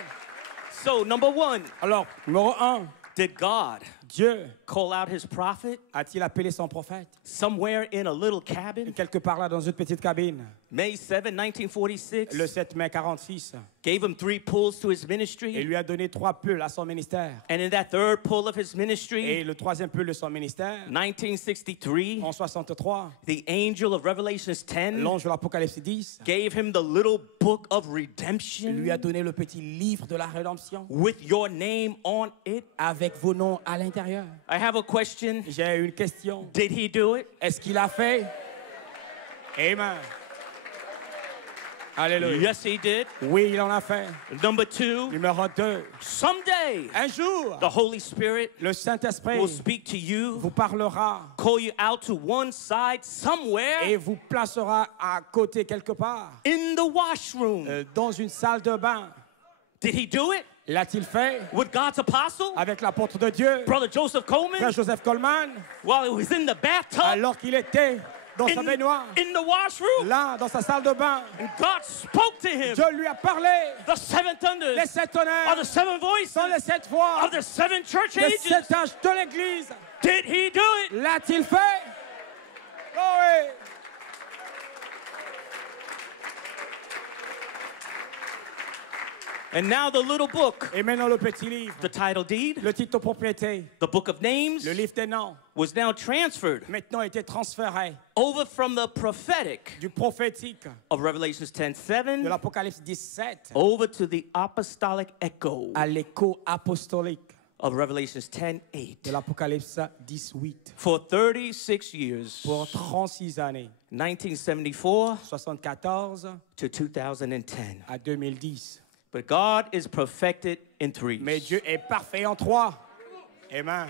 So, number one, Alors, numéro 1, did God Dieu call out his prophet a-t-il appelé son prophète somewhere in a little cabin? quelque part là dans une petite cabine? May 7, 1946. Le 7 mai 46, Gave him 3 pulls to his et ministry. lui a donné 3 pulls à son ministère. And in that third pull of his Et ministry, le 3e pull de son ministère, 1963, en 63, the angel of Revelations 10 l'ange de l'Apocalypse 10 gave him the little book of redemption lui a donné le petit livre de la rédemption with your name on it. avec vos noms à l'intérieur. I have a question. J'ai une question. Did he do it? Est-ce qu'il a fait? Amen. Alléluia. Yes, he did. Oui, il en a fait. Number 2, Numéro 2, someday un jour, the Holy Spirit le Saint-Esprit will speak to you, vous parlera call you out to one side somewhere et vous placera à côté quelque part, in the washroom. dans une salle de bain. Did he do it L'a-t-il fait with God's apostle, avec l'apôtre de Dieu, Brother Joseph Coleman, Frère Joseph Coleman, while he was in the bathtub alors qu'il était dans sa baignoire, in the washroom? là, dans sa salle de bain? And God spoke to him. Dieu lui a parlé. The 7 thunders Les 7 are tonnerres the 7 voices sont les 7 voix, of the 7 church les ages. 7 âges de l'Église. Did he do it? L'a-t-il fait? Oh oui. And now the little book, Et maintenant le petit livre, the title deed, le titre de propriété, the book of names, le livre des noms, was now transferred maintenant a été transféré over from the prophetic du prophétique of Revelations de 10:7 l'Apocalypse 17 over to the apostolic echo à l'écho apostolique of Revelations 10:8. de l'Apocalypse 18. For 36 years, Pour 36 années, 1974 74 to 2010. à 2010. But God is perfected in 3. Mais Dieu est parfait en 3. Amen.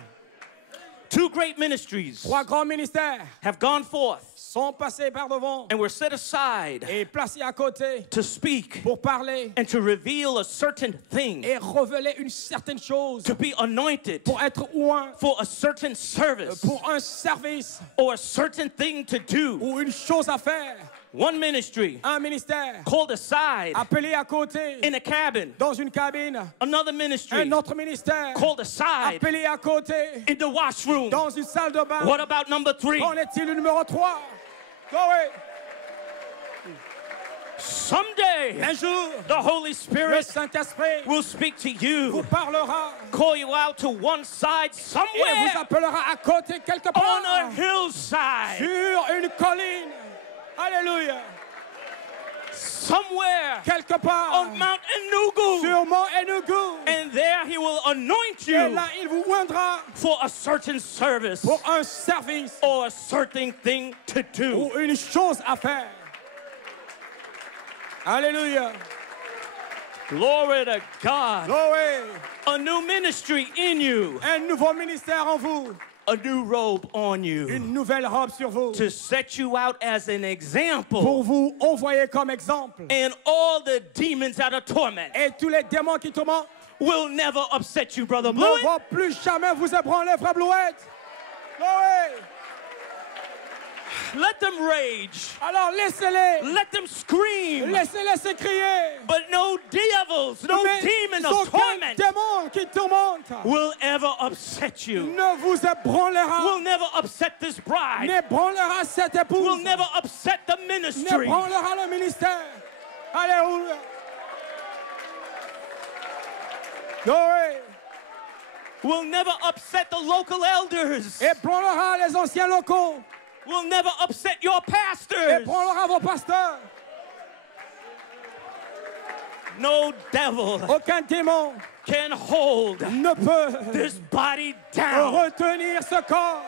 2 great ministries 3 grands ministères have gone forth sont passés par devant and were set aside et placés à côté to speak pour parler and to reveal a certain thing, et révéler une certaine chose, to be anointed pour être oint, for a certain service pour un service or a certain thing to do. ou une chose à faire. One ministry Un ministère called aside appelé à côté in a cabin. dans une cabine. Another ministry Un autre ministère called aside appelé à côté in the washroom. dans une salle de bain. What about number 3? Qu'en est-il le numéro 3? Oh oui. Someday, Un jour, the Holy le Spirit Saint-Esprit will speak to vous you, parlera call you out to one side et vous somewhere appellera à côté quelque part on a hillside, sur une colline. Alléluia. somewhere Quelque part on Mount Enugu. sur Mont Enugu. And there he will anoint Et you là, il vous oindra for a certain service pour un service or a certain thing to do. ou une chose à faire. Alléluia. Glory to God. Oh oui. A new ministry in you, Un nouveau ministère en vous. a new robe on you, Une nouvelle robe sur vous. to set you out as an Pour example. vous envoyer comme exemple. And all the demons out of torment Et tous les démons qui tourmentent will never upset you, Brother ne Blewett. vont plus jamais vous ébranler, frère Blewett. Glory. Let them rage. Alors laissez-les. Let them scream. Laissez-les s'écrier. But no devils, no Mais demon of aucun torment démon qui tourmente will ever upset you. ne vous ébranlera. Will never upset this bride. N'ébranlera cette épouse. Will never upset the ministry. N'ébranlera le ministère. Alléluia. Glory. Will never upset the local elders. Ébranlera les anciens locaux. Will never upset your pastors. Ébranlera vos pasteurs. No devil Aucun démon can hold ne peut this body down. retenir ce corps.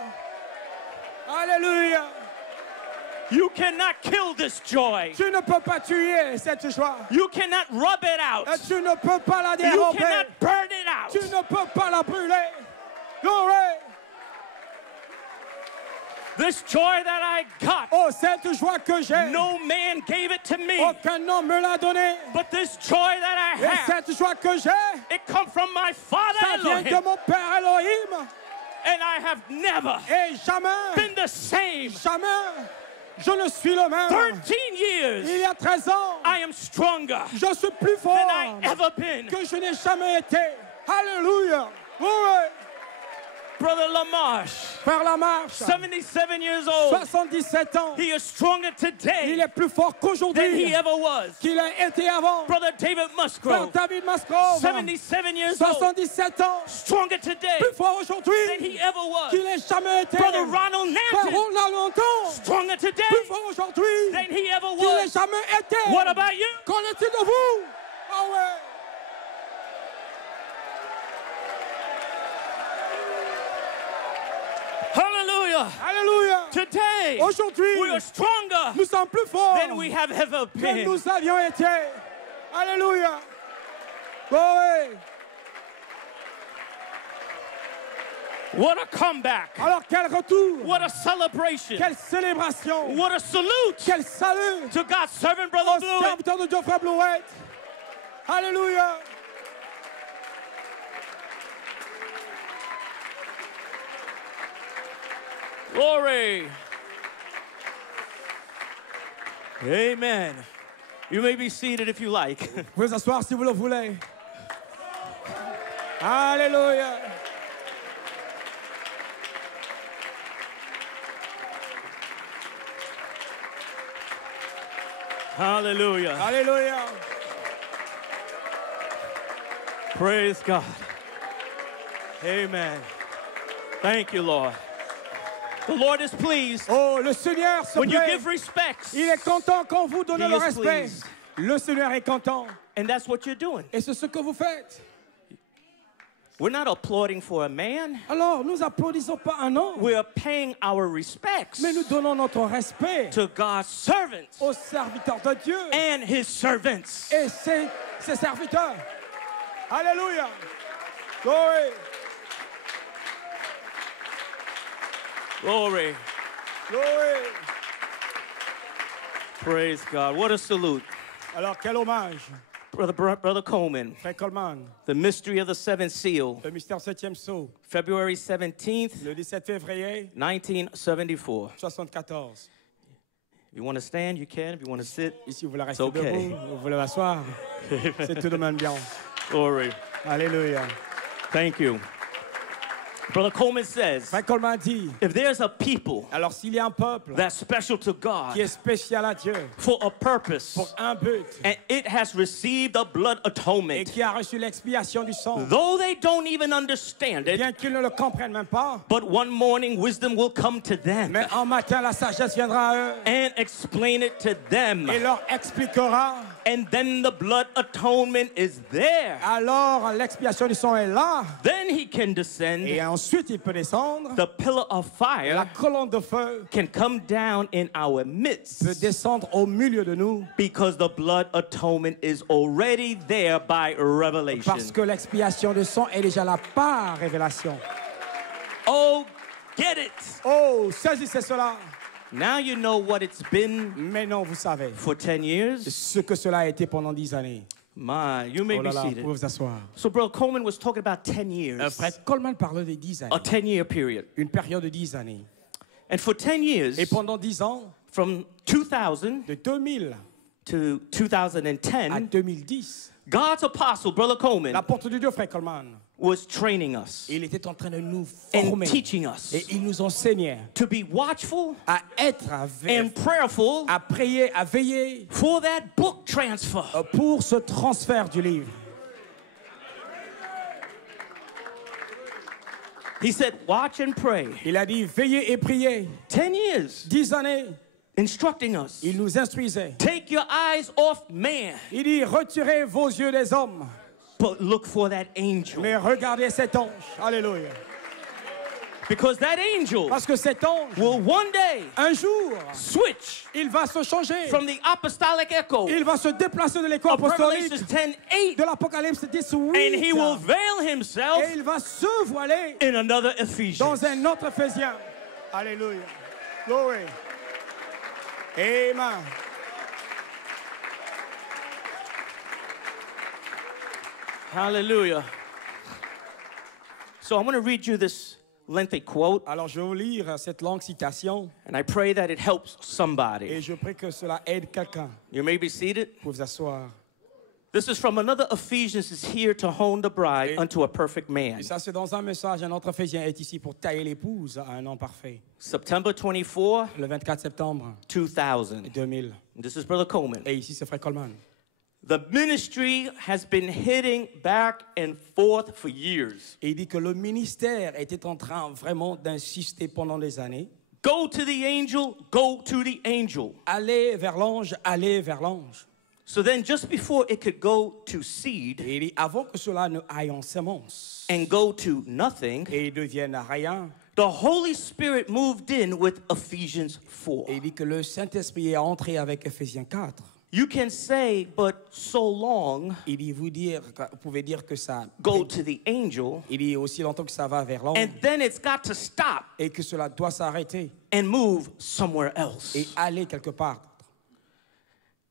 Alléluia. You cannot kill this joy. Tu ne peux pas tuer cette joie. You cannot rub it out. Tu ne peux pas la You dérober. cannot burn it out. Tu ne peux pas la brûler. Glory. This joy that I got, Oh, cette joie que j'ai, no man gave it to me. aucun homme me l'a donnée. But this joy that I Et have, cette joie que j'ai, it comes from my Father ça vient de Elohim. mon Père Elohim. And I have never Et jamais, been the same. jamais, je ne suis le même. 13 Il years, y a 13 ans, I am stronger je suis plus fort than I ever been. que je n'ai jamais été. Alléluia. Glory. Brother Lamarche, Faire la marche. 77 years old, 77 ans. he is stronger Il today est plus fort than he qu'aujourd'hui ever was. qu'il a été avant. Brother David Frère Musgrove, David Musgrove, 77 years old, 77 ans, stronger today plus fort aujourd'hui than he ever was. qu'il n'ait jamais été. Brother Ronald Frère Nanton, Ronald Nanton, stronger today plus fort aujourd'hui than he ever qu'il n'ait was. jamais été. What about you? Qu'en est-il de vous? Ah ouais. Hallelujah. Alléluia. Today, Aujourd'hui, we are stronger nous sommes plus forts than we have ever que been. nous avions été. Alléluia. Glory. What a comeback. Alors quel retour, What a celebration. quelle célébration, What a salute quel salut to God's servant, Brother au Blewett. serviteur de Dieu, frère Blewett. Alléluia. Glory. Amen. You may be seated if you like. Vous pouvez asseoir si vous le voulez. Alléluia. Hallelujah. Alléluia. Praise God. Amen. Thank you, Lord. The Lord is pleased Oh, le Seigneur se when you plaît. give respects. Il est content quand vous donnez He le is respect. pleased. Le Seigneur est content. And that's what you're doing. Et c'est ce que vous faites. We're not applauding for a man. Alors, nous applaudissons pas un homme, We're paying our respects mais nous donnons notre respect to God's servants aux serviteurs de Dieu and his servants. et ses serviteurs. Alléluia. Glory. Glory. Glory. Praise God. What a salute. Alors, quel hommage, Brother Coleman, Frère Coleman. the mystery of the seventh seal, Le mystère 7e sceau, February 17th, le 17 février 1974. 74. If you want to stand, you can. If you want to sit, Et si vous voulez rester okay. debout, vous voulez asseoir, c'est tout de même bien. glory. Alléluia. Thank you. Brother Coleman says, Frère Coleman dit, if there's a people alors s'il y a un peuple that's special to qui God est spécial à Dieu for a purpose, pour un but and it has received a blood et atonement, qui a reçu l'expiation du sang, though they don't even understand it, bien qu'ils ne le comprennent même pas, but one morning wisdom will come to them mais en matin la sagesse viendra à eux and explain it to them. et leur expliquera. And then the blood atonement is there. Alors l'expiation du sang est là Then he can descend. et ensuite il peut descendre. The pillar of La fire colonne de feu can come down in our peut midst descendre au milieu de nous because the blood atonement is already there by revelation. parce que l'expiation du sang est déjà là par révélation. Oh, get it. Oh, saisissez cela. Now you know what it's been Mais non, vous savez for 10 years. ce que cela a été pendant 10 années. My, you may Oh be là là, vous seated. pouvez vous asseoir. So Brother Coleman was talking about 10 years, Fred Coleman parlait de 10 années. a 10-year period. Une période de 10 années. And for 10 years, Et pendant 10 ans, from 2000 de 2000 to 2010, à 2010, God's apostle, Brother Coleman, l'apôtre de Dieu, Fred Coleman, was training us il était en train de nous and former. teaching us Et il nous enseignait to be watchful à être, and prayerful à prier, à veiller for that book transfer. pour ce transfert du livre. He said, watch and pray. Il a dit veillez et priez. 10 years 10 années, instructing us. il nous instruisait. Take your eyes off man, Il dit retirez vos yeux des hommes, but look for that angel. mais regardez cet ange. Alléluia. Because that angel Parce que cet ange, will one day un jour, switch il va se changer. from the apostolic echo Il va se déplacer de l'écho of apostolique Revelation 10:8, de l'Apocalypse 18. and he will veil himself Et il va se voiler in another Ephesians. dans un autre Ephésien. Alléluia. Glory. Amen. Hallelujah. So I'm going to read you this lengthy quote, Alors je vais vous lire cette longue citation and I pray that it helps et somebody. je prie que cela aide quelqu'un. You may be seated. Pour vous asseoir. This is from another Ephesians is here to hone the bride unto a perfect man. Et ça c'est dans un message, un autre Ephésien est ici pour tailler l'épouse à un homme parfait. September 24, Le 24 septembre 2000. 2000. This is Brother Coleman. Et ici c'est Fred Coleman. The ministry has been hitting back and forth for years. Et il dit que le ministère était en train vraiment d'insister pendant des années. Go to the angel, go to the angel. Allez vers l'ange, allez vers l'ange. So then just before it could go to seed Et il dit avant que cela ne aille en sémence and go to nothing, et devienne rien, the Holy Spirit moved in with Ephesians 4. et il dit que le Saint-Esprit est entré avec Ephésiens 4. You can say, but so long, Il dit vous pouvez dire que ça go to the angel, il dit aussi longtemps que ça va vers l'ange and then it's got to stop et que cela doit s'arrêter and move somewhere else. et aller quelque part.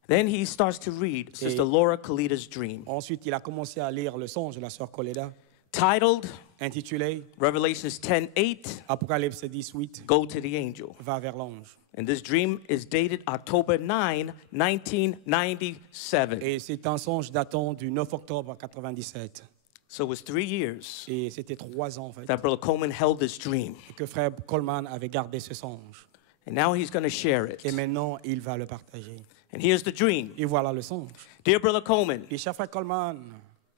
Then he starts to read Sister Laura Kalita's dream, Ensuite, il a commencé à lire le songe de la sœur Coleda, titled intitulé Revelations 10:8, Apocalypse 18, Go to the Angel. va vers l'ange. And this dream is dated October 9, 1997. Et c'est un songe datant du 9 octobre 97. So it was 3 years Et c'était 3 ans en fait that Brother Coleman held this dream. que frère Coleman avait gardé ce songe. And now he's going to share it. Et maintenant, il va le partager. And here's the dream. Et voilà le songe. Dear Brother Coleman, Et cher frère Coleman,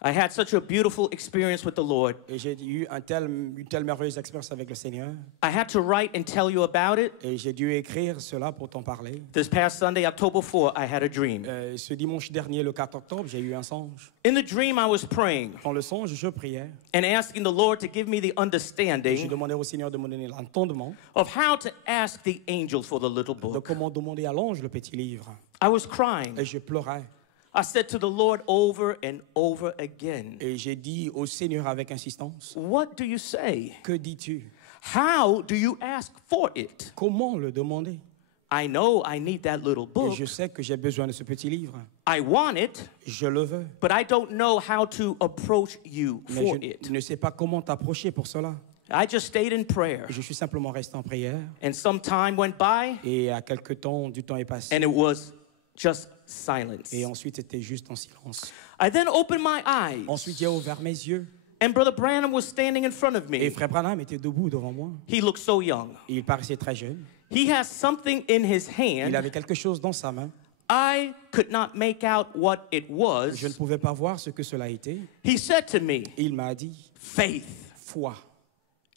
I had such a beautiful experience with the Lord. et j'ai eu une telle merveilleuse expérience avec le Seigneur. I had to write and tell you about it. Et j'ai dû écrire cela pour t'en parler. This past Sunday, October 4, I had a dream. Ce dimanche dernier, le 4 octobre, j'ai eu un songe. In the dream, I was praying Dans le songe, je priais. and asking the Lord to give me the J'ai understanding demandé au Seigneur de me donner l'entendement of how to ask the angel for the little de book. comment demander à l'ange le petit livre. I was crying. Et je pleurais. I said to the Lord over and over again, Et j'ai dit au Seigneur avec insistance, what do you say? que dis-tu? How do you ask for it? Comment le demander? I know I need that little Et book. je sais que j'ai besoin de ce petit livre. I want it, Je le veux. but I don't know how to approach you Mais for je it. ne sais pas comment t'approcher pour cela. I just stayed in prayer. Je suis simplement resté en prière. And some time went by, Et à quelque temps, du temps est passé. and it was just silence. Et ensuite, c'était juste en silence. I then opened my eyes, Ensuite, j'ai ouvert mes yeux. and Brother Branham was standing in front of Et me. frère Branham était debout devant moi. He looked so young. Il paraissait très jeune. He has something in his Il hand. avait quelque chose dans sa main. I could not make out what it was. Je ne pouvais pas voir ce que cela était. He said to me, Il m'a dit, faith, foi.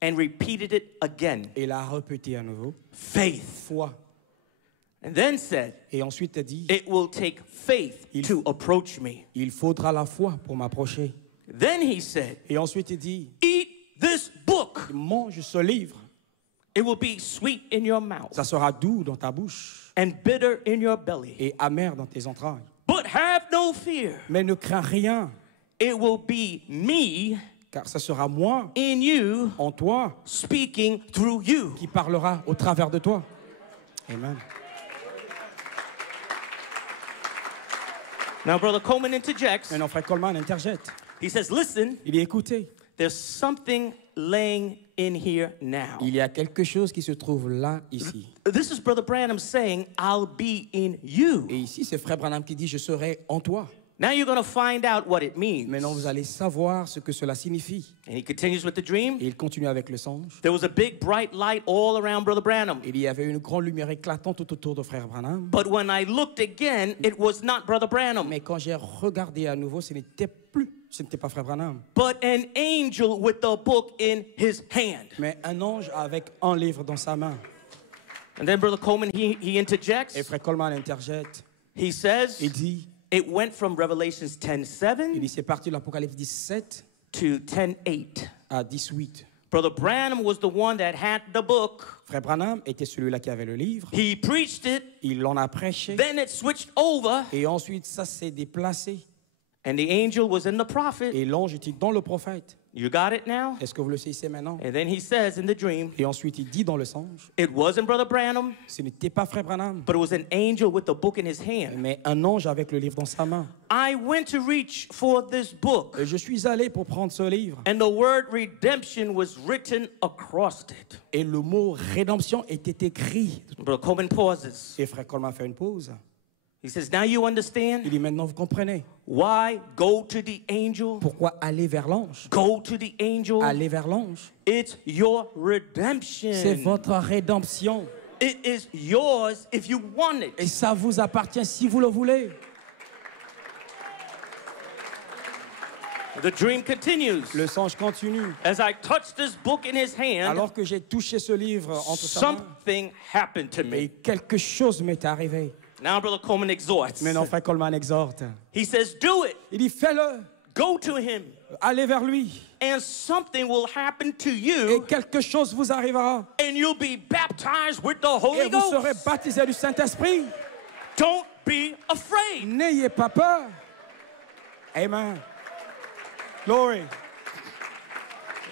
and repeated it again. Et il a répété à nouveau, Faith. foi. And then said, Et ensuite a dit, it will take faith Il- to approach me. il faudra la foi pour m'approcher. Then he said, Et ensuite il dit, eat this book. mange ce livre. It will be sweet in your mouth Ça sera doux dans ta bouche and bitter in your belly. et amer dans tes entrailles. But have no fear. Mais ne crains rien, It will be me car ça sera moi, in you en toi, speaking through you. qui parlera au travers de toi. Amen. Now, Brother Coleman interjects. Maintenant, frère Coleman interjecte. He says, listen, Il dit, écoutez, there's something laying in here now. il y a quelque chose qui se trouve là, ici. This is Brother Branham saying, I'll be in you. Et ici, c'est frère Branham qui dit, je serai en toi. Now you're going to find out what it means. Maintenant, vous allez savoir ce que cela signifie. And he continues with the dream. Et il continue avec le songe. There was a big bright light all around Brother Branham. Il y avait une grande lumière éclatante tout autour de frère Branham. But when I looked again, it was not Brother Branham, Mais quand j'ai regardé à nouveau, ce n'était pas frère Branham, but an angel with the book in his hand. mais un ange avec un livre dans sa main. And then Brother Coleman, he interjects. Et frère Coleman interjecte. He says, Il dit, it went from Revelations il 10:7 dit, c'est parti de l'Apocalypse 17 to 10:8. à 18. Brother Branham was the one that had the book. Frère Branham était celui-là qui avait le livre. He preached it. Il en a prêché. Then it switched over, Et ensuite, ça s'est déplacé. and the angel was in the prophet. Et l'ange était dans le prophète. You got it now? Est-ce que vous le saisissez maintenant? And then he says in the dream, Et ensuite, il dit dans le songe, it wasn't Brother Branham, ce n'était pas frère Branham, but it was an angel with the book in his hand. mais un ange avec le livre dans sa main. I went to reach for this book, Et je suis allé pour prendre ce livre. and the word redemption was written across it. Et le mot rédemption était écrit. Brother Coleman pauses. Et frère Coleman fait une pause. He says, now you Il understand dit, maintenant vous comprenez. why go to the angel? Pourquoi aller vers l'ange? Go to the angel. Aller vers l'ange. It's your redemption. C'est votre rédemption. It is yours if you want it. Et ça vous appartient si vous le voulez. The dream continues. Le songe continue. As I touched this book in his hand, Alors que j'ai touché ce livre entre sa main, something happened to et me. quelque chose m'est arrivé. Now Brother Coleman exhorts. Maintenant, frère Coleman exhorte. He says, do it. Il dit, fais-le. Go to him. Allez vers lui. And something will happen to Et you. quelque chose vous arrivera. And you'll be baptized with the Et Holy vous serez Ghost. baptisé du Saint-Esprit. Don't be afraid. N'ayez pas peur. Amen. Glory.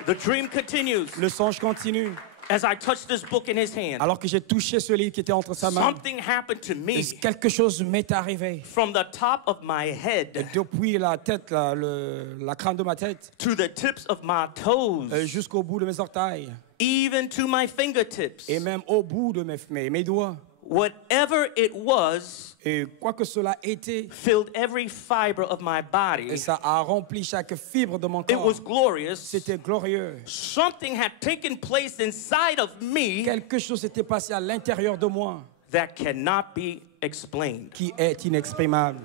The dream continues. Le songe continue. As I touched this book in his hand, Alors que j'ai touché ce livre qui était entre sa main, something happened to me et quelque chose m'est arrivé. from the top of my Et head depuis la tête, la crâne de ma tête, to the tips of my toes, jusqu'au bout de mes orteils, even to my fingertips. et même au bout de mes doigts. Whatever it was Et quoi que cela était, filled every fiber of my et body. ça a rempli chaque fibre de mon It corps. was glorious. C'était glorieux. Something had taken place inside of me Quelque chose s'était passé à l'intérieur de moi that cannot be explained. qui est inexprimable.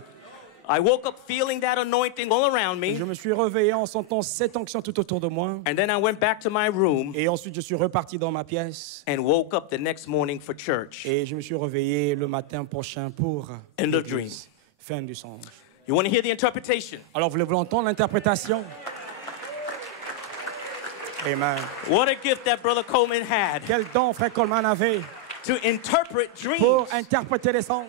I woke up feeling that anointing all around Et je me, me suis réveillé en sentant cette onction tout autour de moi. and then I went back to my room Et ensuite, je suis reparti dans ma pièce. and woke up the next morning for church. Et je me suis réveillé le matin prochain pour End of l'église. Fin du songe. You want to hear the interpretation? Alors, voulez-vous entendre l'interprétation? Amen. What a gift that Brother Coleman had Quel don frère Coleman avait to interpret pour dreams. interpréter les songes.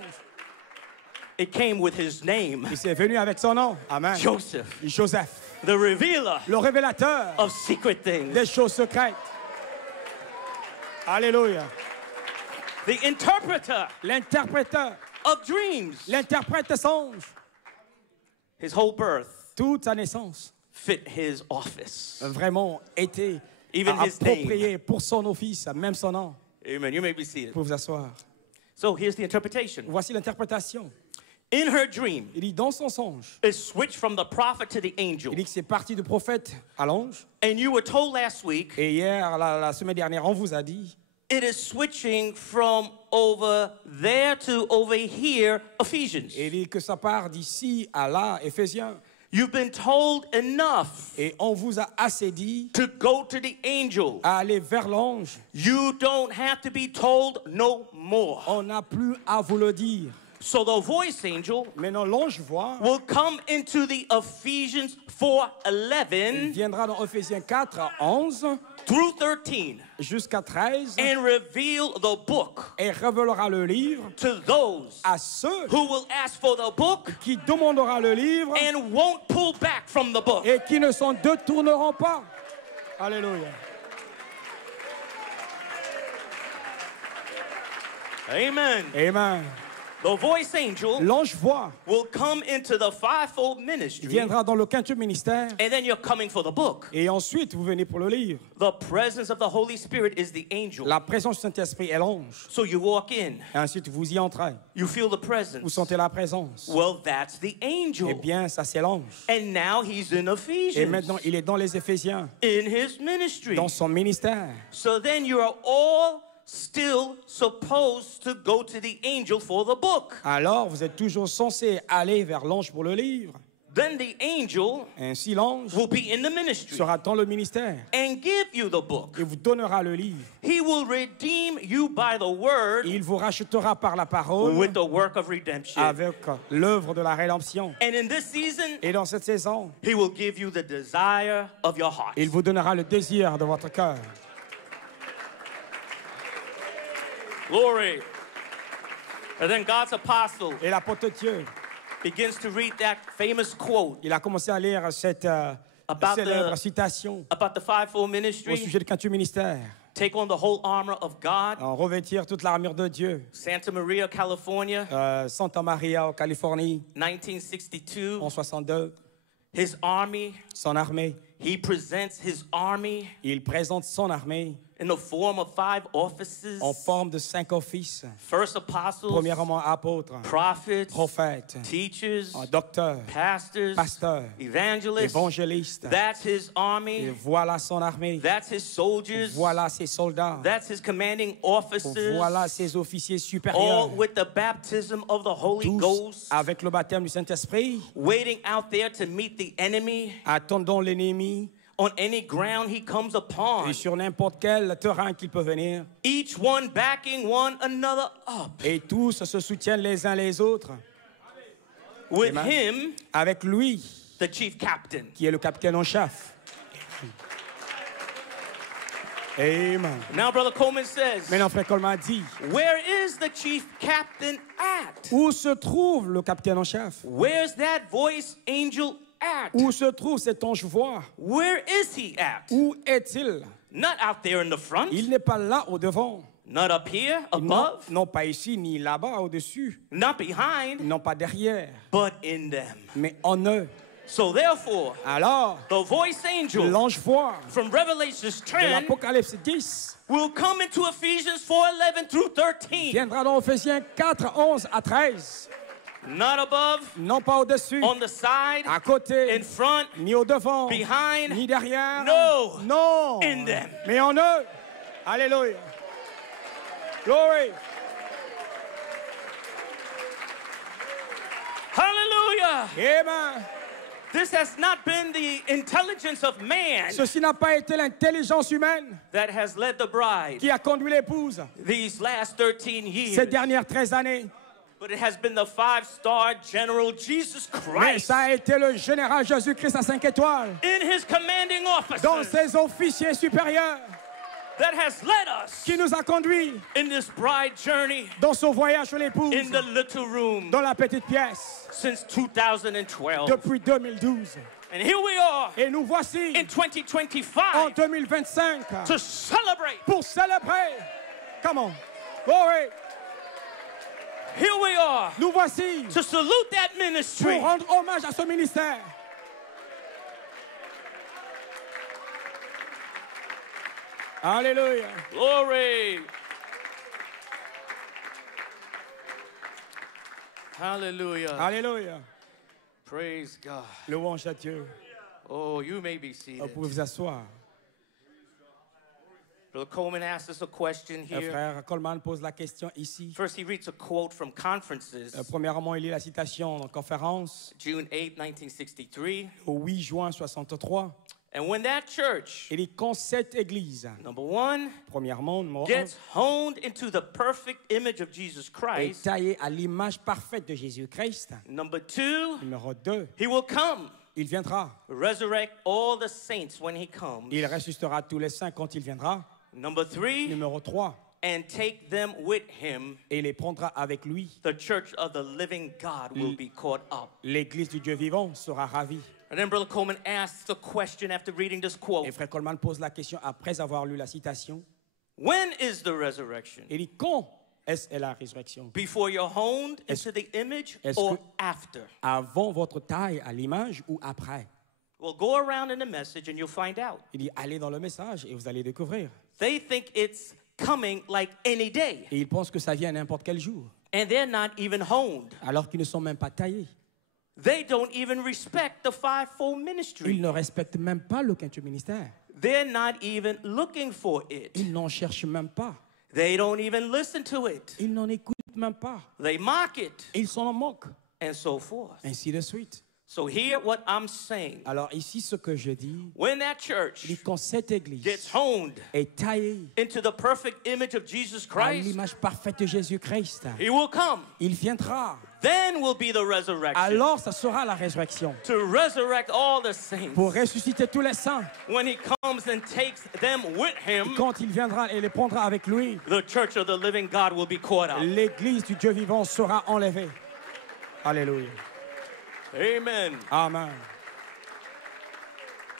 It came with his name, Il s'est venu avec son nom. Amen. Joseph, Joseph, the revealer le révélateur of secret things. des choses secrètes. Alléluia. The interpreter L'interpréteur, of dreams. l'interprète des songes. His whole birth Toute sa naissance, fit his office. vraiment, était Even his name. appropriée pour son office, même son nom. Amen. You may be seated. Vous pouvez vous asseoir. So here's the interpretation. Voici l'interprétation. In her dream, Il dit dans son songe, it switched from the prophet to the angel. il dit que c'est parti du prophète à l'ange. And you were told last week, Et hier, la semaine dernière, on vous a dit, it is switching from over there to over here, Ephesians. il dit que ça part d'ici à là, Éphésiens. You've been told enough Et on vous a assez dit to go to the angel. à aller vers l'ange. You don't have to be told no more. On n'a plus à vous le dire. So the voice angel Maintenant, l'ange voit, will come into the Ephesians il 4:11 viendra dans Éphésiens 4, 11 through 13 jusqu'à 13 and reveal the book et révélera le livre to those à ceux who will ask for the book qui demandera le livre and won't pull back from the book. et qui ne s'en détourneront pas. Alléluia. Amen. Amen. the voice angel l'ange voix will come into the fivefold ministry, viendra dans le quintuple ministère and then you're coming for the book. et ensuite vous venez pour le livre. The presence of the Holy Spirit is the angel. La présence du Saint-Esprit est l'ange. So you walk in, Et ensuite vous y entrez. you feel the presence. Vous sentez la présence. Well, that's the Eh angel. bien, ça c'est l'ange. And now he's in Et Ephesians, maintenant, il est dans les Éphésiens, in his ministry. dans son ministère. So then you are all still supposed to go to the angel for the book. Alors, vous êtes toujours censé aller vers l'ange pour le livre. Then the angel Ainsi, l'ange will be in the ministry sera dans le ministère and give you the book. et vous donnera le livre. He will redeem you by the word Il vous rachètera par la parole with the work of redemption. avec l'œuvre de la rédemption. And in this season, Et dans cette saison, he will give you the desire of your heart. il vous donnera le désir de votre cœur. Glory. And then God's apostle Et l'apôtre de Dieu, begins to read that famous quote il a commencé à lire cette About célèbre the- citation about the fivefold au ministry. sujet du quintuple ministère. Take on the whole armor of God. En revêtir toute l'armure de Dieu. Santa Maria, California, Santa Maria, en Californie, 1962. en 62, His army, son armée. he presents his army Il présente son armée in the form of 5 offices. en forme de 5 offices. First apostles, Premièrement, apôtres, prophets, prophètes, teachers, docteurs, pastors, pasteurs, evangelists. évangélistes. That's his Et army. voilà son armée. That's his soldiers. Voilà ses soldats. That's his commanding officers. Voilà ses officiers All supérieurs. with the baptism of the Holy Tous Ghost, avec le baptême du Saint-Esprit, waiting out there to meet the enemy attendons l'ennemi on any ground he comes upon. et sur n'importe quel terrain qu'il peut venir. Each one backing one another up. Et tous se soutiennent les uns les autres. With Amen. him, Avec lui, the chief captain. qui est le capitaine en chef. Amen. Now, Brother Coleman says, Maintenant, frère Coleman dit, where is the chief captain at? où se trouve le capitaine en chef? Where's that voice angel at? Où se trouve cet ange voix? Where is he at? Où est-il? Not out there in the front, Il n'est pas là au devant. not up here, Non, above, non pas ici ni là-bas au-dessus. not behind, Non pas derrière, but in them. mais en eux. So therefore, Alors, the voice angel l'ange voix from Revelations de 10 l'Apocalypse 10 will come into Ephesians 4:11 through 13. viendra dans Éphésiens 4, 11 à 13. Not above, Non pas au-dessus, on the side, à côté, in front, ni au devant, behind, ni derrière. no, Non. in them. Mais en eux. Alléluia. Glory. Hallelujah. Amen. This has not been the intelligence of man Ceci n'a pas été l'intelligence humaine that has led the bride qui a conduit l'épouse these last 13 ces years, dernières 13 années. but it has been the 5-star general Jesus Mais Christ ça a été le général Jésus-Christ à 5 étoiles in his commanding dans officers ses officiers supérieurs that has led us qui nous a conduits in this bride journey dans son voyage sur l'épouse in the little room dans la petite pièce since 2012. depuis 2012. And here we are Et nous voici in en 2025 2025 to celebrate. pour célébrer. Comment? Glory. Here we are Nous voici to salute that pour ministry. rendre hommage à ce ministère. Alléluia. Glory. Hallelujah. Alléluia. Praise God. Louange à Dieu. Oh, you may be Vous seated. pouvez vous asseoir. Brother Coleman asked us a question Le here. frère Coleman pose la question ici. First, he reads a quote from conferences, Premièrement, il lit la citation en conférence June 8, 1963. au 8 juin 63. And when that church, Il dit quand cette église, number one, premièrement, numéro 1, gets honed into the perfect image of Jesus est Christ, taillée à l'image parfaite de Jésus-Christ. number two, Numéro 2, he will come, il viendra. resurrect all the saints when he comes. Il ressuscitera tous les saints quand il viendra. Number three, Numéro 3, and take them with him. et les prendra avec lui. The church of the living God will be caught up. L'église du Dieu vivant sera ravie. And then Brother Coleman asks a question after reading this quote. Et frère Coleman pose la question après avoir lu la citation. When is the resurrection? Il dit quand Est-ce la résurrection? Before you're honed into the image or after? Avant votre taille à l'image ou après? Well, go around in the message and you'll find out. Il dit, allez dans le message et vous allez découvrir. They think it's coming like any day. Et ils pensent que ça vient n'importe quel jour. And they're not even honed. Alors qu'ils ne sont même pas taillés. They don't even respect the fivefold Ils ministry. ne respectent même pas le quintuple ministère. They're not even looking for it. Ils n'en cherchent même pas. They don't even listen to it. Ils n'en écoutent même pas. They mock it Ils s'en moquent. and so forth. Ainsi de suite. So hear what I'm saying. Alors ici, ce que je dis, When that church quand cette église gets honed est taillée into the perfect image of Jesus à Christ, l'image parfaite de Jésus-Christ, he will come. il viendra. Then will be the resurrection. Alors, ça sera la résurrection. To resurrect all the saints. Pour ressusciter tous les saints. When he comes and takes them with him, quand il viendra et les prendra avec lui, the church of the living God will be caught up. L'église du Dieu vivant sera enlevée. Alléluia. Amen. Amen.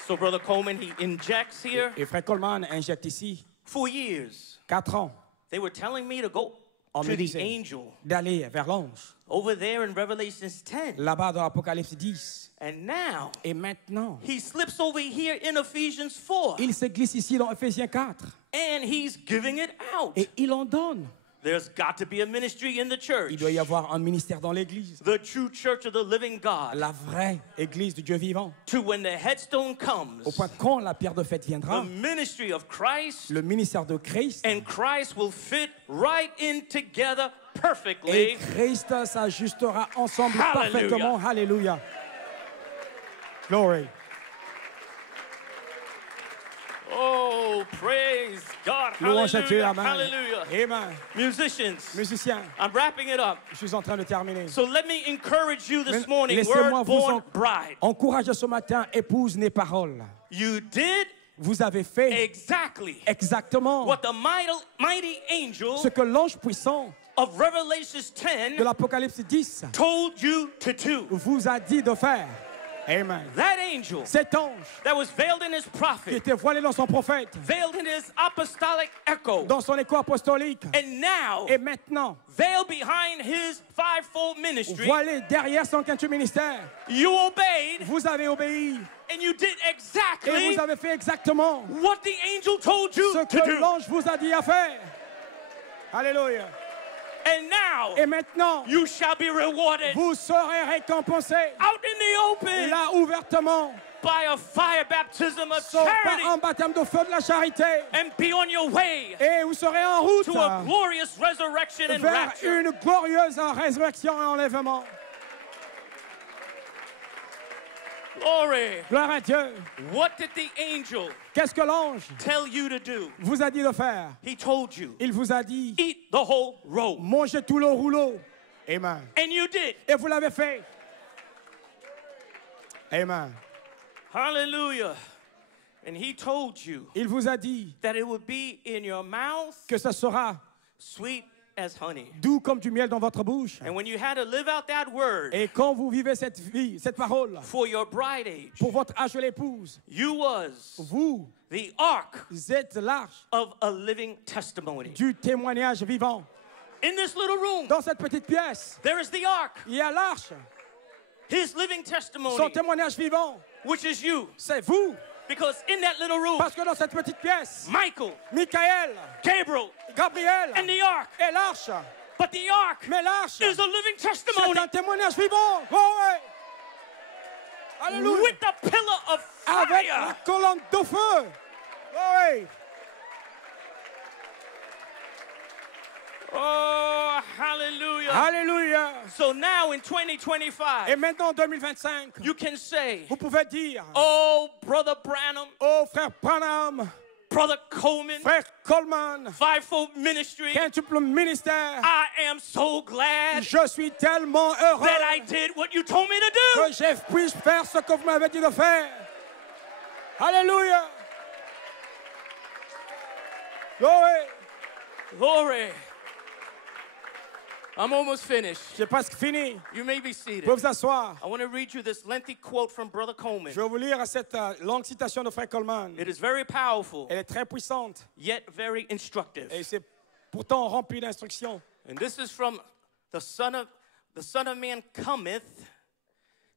So Brother Coleman, he injects here. Et Frère Coleman injecte ici. For years, 4 ans. they were telling me to go On to me the disait angel d'aller vers l'ange. over there in Revelations 10. Là-bas dans l'Apocalypse 10. And now, Et maintenant, he slips over here in Ephesians 4. il se glisse ici dans Ephésiens 4. And he's giving it out. Et il en donne. There's got to be a ministry in the church. Il doit y avoir un ministère dans l'église. The true church of the living God. La vraie église du Dieu vivant. To when the headstone comes. Au point quand la pierre de fête viendra. The ministry of Christ. Le ministère de Christ. And Christ will fit right in together perfectly. Et Christ s'ajustera ensemble parfaitement. Alléluia. Glory. Oh, praise God. Hallelujah. Hallelujah. Amen. Musicians. Musiciens. I'm wrapping it up. Je suis en train de terminer. So let me encourage you this morning, Laissez-moi word-born bride. Encourager ce matin, épouse née parole. You did Vous avez fait exactement what the mighty angel ce que l'ange puissant of Revelation 10 de l'Apocalypse 10 told you to do. Vous a dit de faire. Amen. That angel Cet ange that was veiled in his qui prophet, était voilé dans son prophète, veiled in his apostolic echo, dans son écho apostolique, and now et maintenant veiled behind his fivefold ministry, voilé derrière son quintuple ministère. you obeyed, Vous avez obéi and you did et exactly vous avez fait exactement what the angel told you ce to que do. l'ange vous a dit à faire. Alléluia. And now Et maintenant, you shall be rewarded vous serez récompensés out in the open là ouvertement by a fire baptism of par charity, un baptême de feu de la charité. and be on your way Et vous serez en route to a glorious resurrection and vers rapture. une glorieuse résurrection et enlèvement. Glory. Gloire à Dieu. What did the angel Qu'est-ce que l'ange tell you to do? vous a dit de faire? He told you, Il vous a dit, eat the whole roll. mangez tout le rouleau. Amen. And you did. Et vous l'avez fait. Amen. Hallelujah. And he told you Il vous a dit that it would be in your mouth que ça sera sweet as honey. doux comme du miel dans votre bouche. And when you had to live out that word Et quand vous vivez cette vie, cette parole, for your bride age, pour votre âge de l'épouse, you was vous the ark êtes l'arche of a living testimony. du témoignage vivant. In this little room, Dans cette petite pièce, there is the ark, il y a l'arche, his living son testimony, témoignage vivant. which is you. C'est vous. Because in that little room, Parce que dans cette petite pièce, Michael, Michael, Gabriel, Gabriel and the ark. et l'arche. But the ark Mais l'arche, is a living c'est testimony un témoignage vivant. Glory. Alléluia. with the pillar of Avec la fire. colonne de feu. Glory. Oh, hallelujah. Alléluia. So now in Et 2025, maintenant en 2025, you can say, vous pouvez dire, oh, Brother Branham, oh frère Branham, Brother Coleman, frère Coleman, fivefold ministry, quintuple ministère, I am so glad je suis tellement heureux that I did what you told me to do. que je puisse faire ce que vous m'avez dit de faire. Alléluia. Glory. Glory. I'm almost finished. J'ai presque fini. You may be Vous seated. pouvez vous asseoir. I want to read you this lengthy quote from Brother Coleman. Je vais vous lire cette longue citation de frère Coleman. It is very powerful, Elle est très puissante yet very instructive. et c'est pourtant rempli d'instructions. And this is from the Son of Man cometh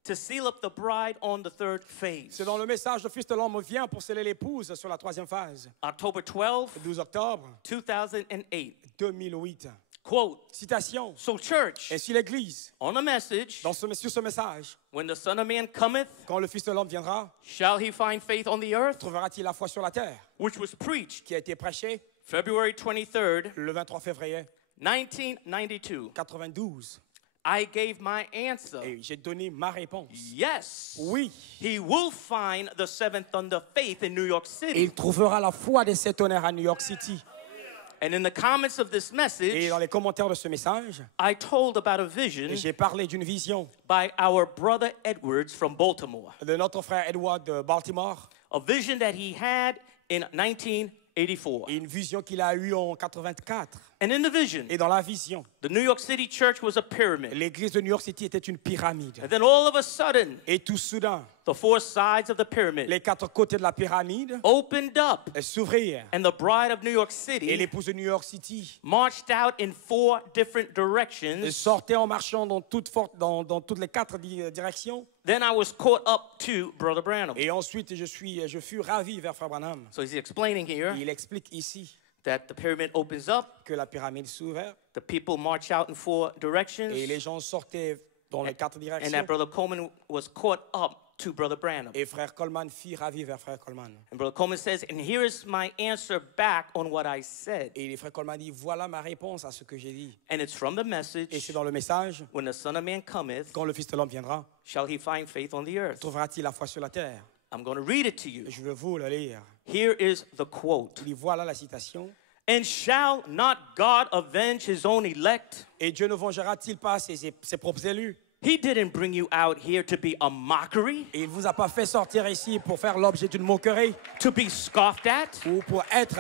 to seal up the bride on the third phase. C'est dans le message, le Fils de l'homme vient pour sceller l'épouse sur la troisième phase. October 12, Le 12 octobre 2008. 2008. Quote, Citation. so church, Ainsi l'Église, on the message, sur ce message, when the Son of Man cometh, quand le Fils de l'homme viendra, shall he find faith on the earth? trouvera-t-il la foi sur la terre, Which was preached qui a été prêchée February 23rd, le 23 février 1992. 92. I gave my answer. Et j'ai donné ma réponse. Yes. Oui, He will find the seventh under faith in New York et City. il trouvera la foi des sept honneurs à New York City. And in the comments of this Et message, dans les commentaires de ce message, I told about a vision j'ai parlé d'une vision by our brother Edwards from Baltimore. de notre frère Edward de Baltimore, A vision that he had in 1984. et une vision qu'il a eue en 84. And in the vision, Et dans la vision, the New York City church was a pyramid. l'église de New York City était une pyramide. And then all of a sudden, Et tout soudain, the four sides of the pyramid les quatre côtés de la pyramide opened up, s'ouvrirent. and the bride of New York Et City l'épouse de New York City marched out in four different directions. sortait en marchant dans toutes les quatre directions. Then I was caught up to Brother Branham. Et ensuite, je fus ravi vers Frère Branham. So he's explaining here Il explique ici that the pyramid opens up, que la pyramide s'ouvre the people march out in four directions, et les gens sortaient dans les quatre and directions. that Brother Coleman was caught up to Brother Branham. Et Frère Coleman fit ravi vers Frère Coleman. And Brother Coleman says, and here is my answer back on what I said. Et Frère Coleman dit, voilà ma réponse à ce que j'ai dit. And it's from the Et message, c'est dans le message, when the Son of Man cometh, quand le Fils de l'homme viendra, shall he find faith on the earth? trouvera-t-il la foi sur la terre? I'm going to read it to you. Je veux vous le lire. Here is the quote. Il dit, voilà la citation. And shall not God avenge his own elect? Et Dieu ne vengera-t-il pas ses propres élus? He didn't bring you out here to be a mockery, Et il ne vous a pas fait sortir ici pour faire l'objet d'une moquerie to be scoffed at. ou pour être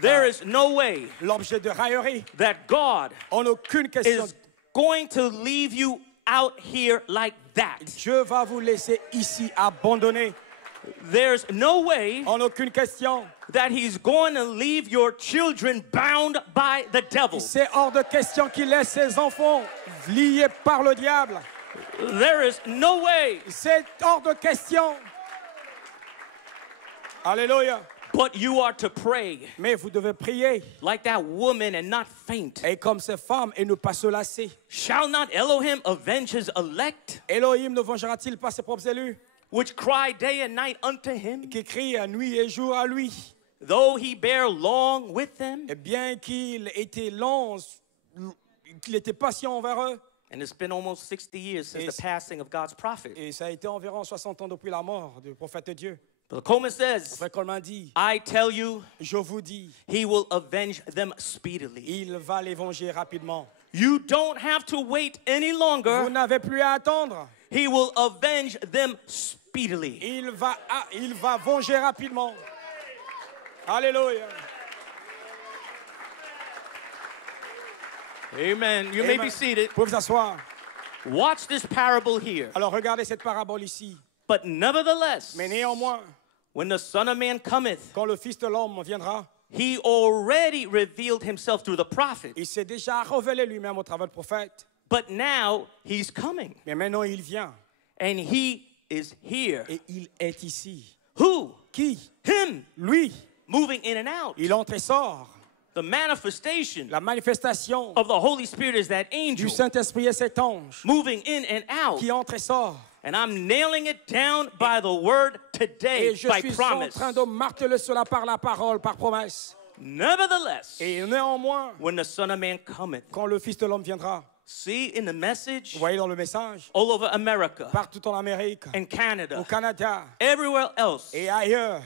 There is no way l'objet de raillerie. that God En aucune question, is going to leave you out here like that. Dieu va vous laisser ici abandonné. There's no way En aucune question. that he's going to leave your children bound by the devil. C'est hors de question qu'il laisse ses enfants liés par le diable. There is no way. C'est hors de question. Alléluia. But you are to pray Mais vous devez prier. like that woman and not faint. Et comme ces femmes, et ne pas se lasser. Shall not Elohim avenge his elect, Elohim ne vengera-t-il pas ses propres élus? which cry day and night unto him, Qui crient nuit et jour à lui. though he bear long with them? Et bien qu'il était lent, qu'il était patient envers eux. And it's been almost 60 years since Yes. the passing of God's prophet. Et ça a été environ 60 ans depuis la mort du prophète de Dieu. But Coleman says, Frère Coleman dit, I tell you, je vous dis, he will avenge them speedily. il va les venger rapidement. You don't have to wait any Vous longer. n'avez plus à attendre. He will avenge them speedily. Il va venger rapidement. Alléluia. Amen. You may Amen. be seated. Vous pouvez vous asseoir. Watch this parable here. Alors regardez cette parabole ici. But nevertheless, Mais néanmoins, when the Son of Man cometh, quand le Fils de l'homme viendra, he already revealed himself through the prophet. il s'est déjà révélé lui-même au travers du prophète. But now he's coming. Mais maintenant il vient And he is here. et il est ici. Who? Qui? Him. Lui. Moving in and out. Il entre et sort. The manifestation La manifestation of the Holy Spirit is that du angel Saint-Esprit est cet ange moving in and out. qui entre et sort. And I'm nailing it down by the word today, Et je by suis en promise. train de marteler cela par la parole, par promesse. Nevertheless, Et néanmoins, when the Son of Man cometh, quand le Fils de l'homme viendra, see in the message vous voyez dans le message, all over America partout en Amérique, and au Canada, Canada everywhere else, et ailleurs,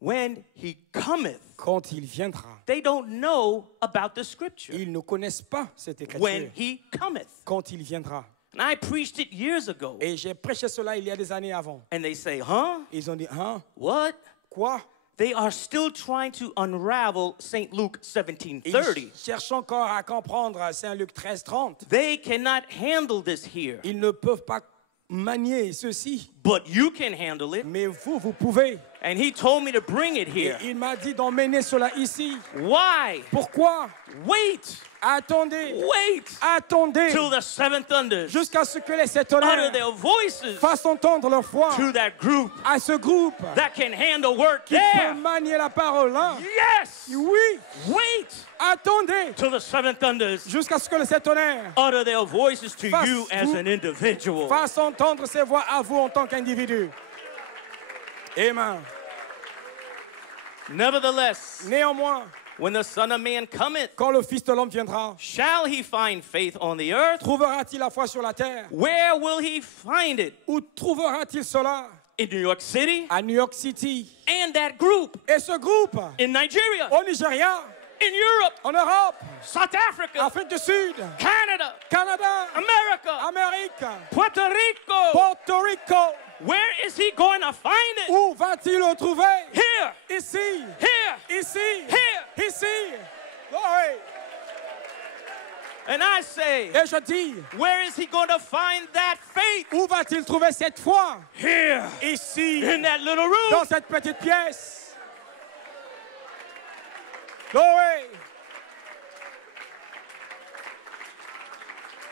when he cometh, quand il viendra, they don't know about the scripture. ils ne connaissent pas cette When écriture. he cometh. Quand il viendra. And I preached it years ago. Et j'ai prêché cela il y a des années avant. And they say, huh? Ils ont dit, hein? What? Quoi? They are still trying to unravel St. Luke Ils 17:30. cherchent encore à comprendre Saint Luc 13, 30. They cannot handle this here. Ils ne peuvent pas manier ceci. but you can handle it. Mais vous pouvez. And he told me to bring it Et here. il m'a dit d'emmener cela ici. Why? Pourquoi? Wait. Attendez. Wait Attendez. till the seven thunders Jusqu'à ce que les sept utter tonnerres their voices fassent entendre leur foi to that group à ce groupe that can handle work qui peut there. manier la parole là. Yes. Oui. Wait Attendez. till the seven thunders Jusqu'à ce que les sept tonnerres utter their voices to Fasse you as vous- an individual. fassent entendre ses voix à vous en tant qu'individu. Amen. Nevertheless, Néanmoins, when the Son of Man cometh, quand le Fils de l'homme viendra, shall he find faith on the earth? trouvera-t-il la foi sur la terre? Where will he find it? Où trouvera-t-il cela? In New York City À New York City. and that group Et ce groupe, in Nigeria, au Nigeria, in Europe, en Europe, South Africa, Afrique du Sud, Canada, Canada, America, Amérique, Puerto Rico. Porto Rico. Where is he going to find it? Où va-t-il le trouver? Here, Ici, here. ici, Here. ici. Glory. And I say, Et je dis, where is he going to find that faith? où va-t-il trouver cette foi? Here, Ici, in that little room. dans cette petite pièce. Glory.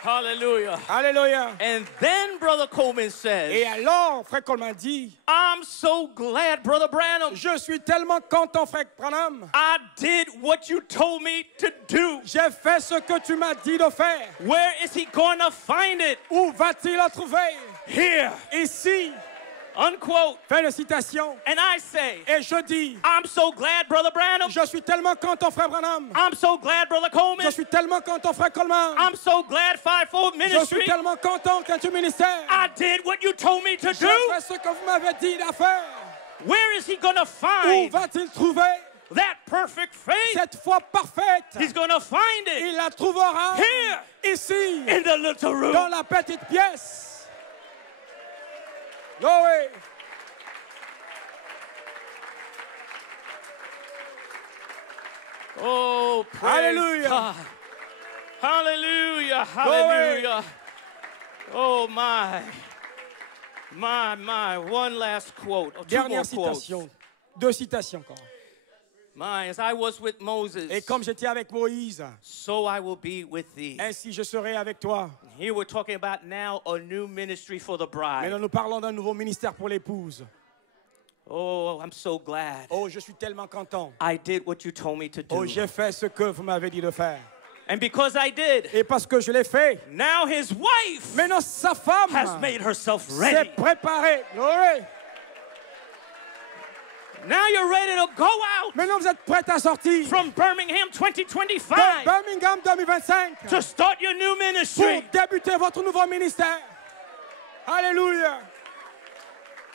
Hallelujah. Alléluia. And then Brother Coleman Et says, alors, frère Coleman dit, I'm so glad, Brother Branham, je suis tellement content, frère Branham. I did what you told me to do. J'ai fait ce que tu m'as dit de faire. Where is he going to find it? Où va-t-il le trouver? Here. Ici. Unquote. Fin de citation. And I say, Et je dis, I'm so glad, Brother Branham. je suis tellement content, frère Branham. I'm so glad, Brother Coleman. Je suis tellement content, frère Coleman. I'm so glad Fivefold Je suis Ministry. tellement content que tu ministère. I did what you told me to Je do. fais ce que vous m'avez dit de faire. Where is he going to Où find va-t-il trouver that perfect faith? cette foi parfaite? He's going to find it Il la trouvera here ici, in the little room. dans la petite pièce. Glory. Oh, praise Hallelujah. God. Hallelujah. Hallelujah. Oh, my. One last quote. Or two more Dernière quotes. citation. Deux citations encore. My, as I was with Moses, Et comme j'étais avec Moïse, so I will be with thee. ainsi je serai avec toi. Here we're talking about now a new ministry for the bride. Maintenant, nous parlons d'un nouveau ministère pour l'épouse. Oh, I'm so glad. Oh, je suis tellement content. I did what you told me to do. Oh, j'ai fait ce que vous m'avez dit de faire. And because I did, Et parce que je l'ai fait, now his wife maintenant sa femme has made herself s'est ready. préparée. Glory. Now you're ready to go out Maintenant, vous êtes prête à sortir from Birmingham de 2025 Birmingham 2025 to start your new pour ministry. débuter votre nouveau ministère. Alléluia.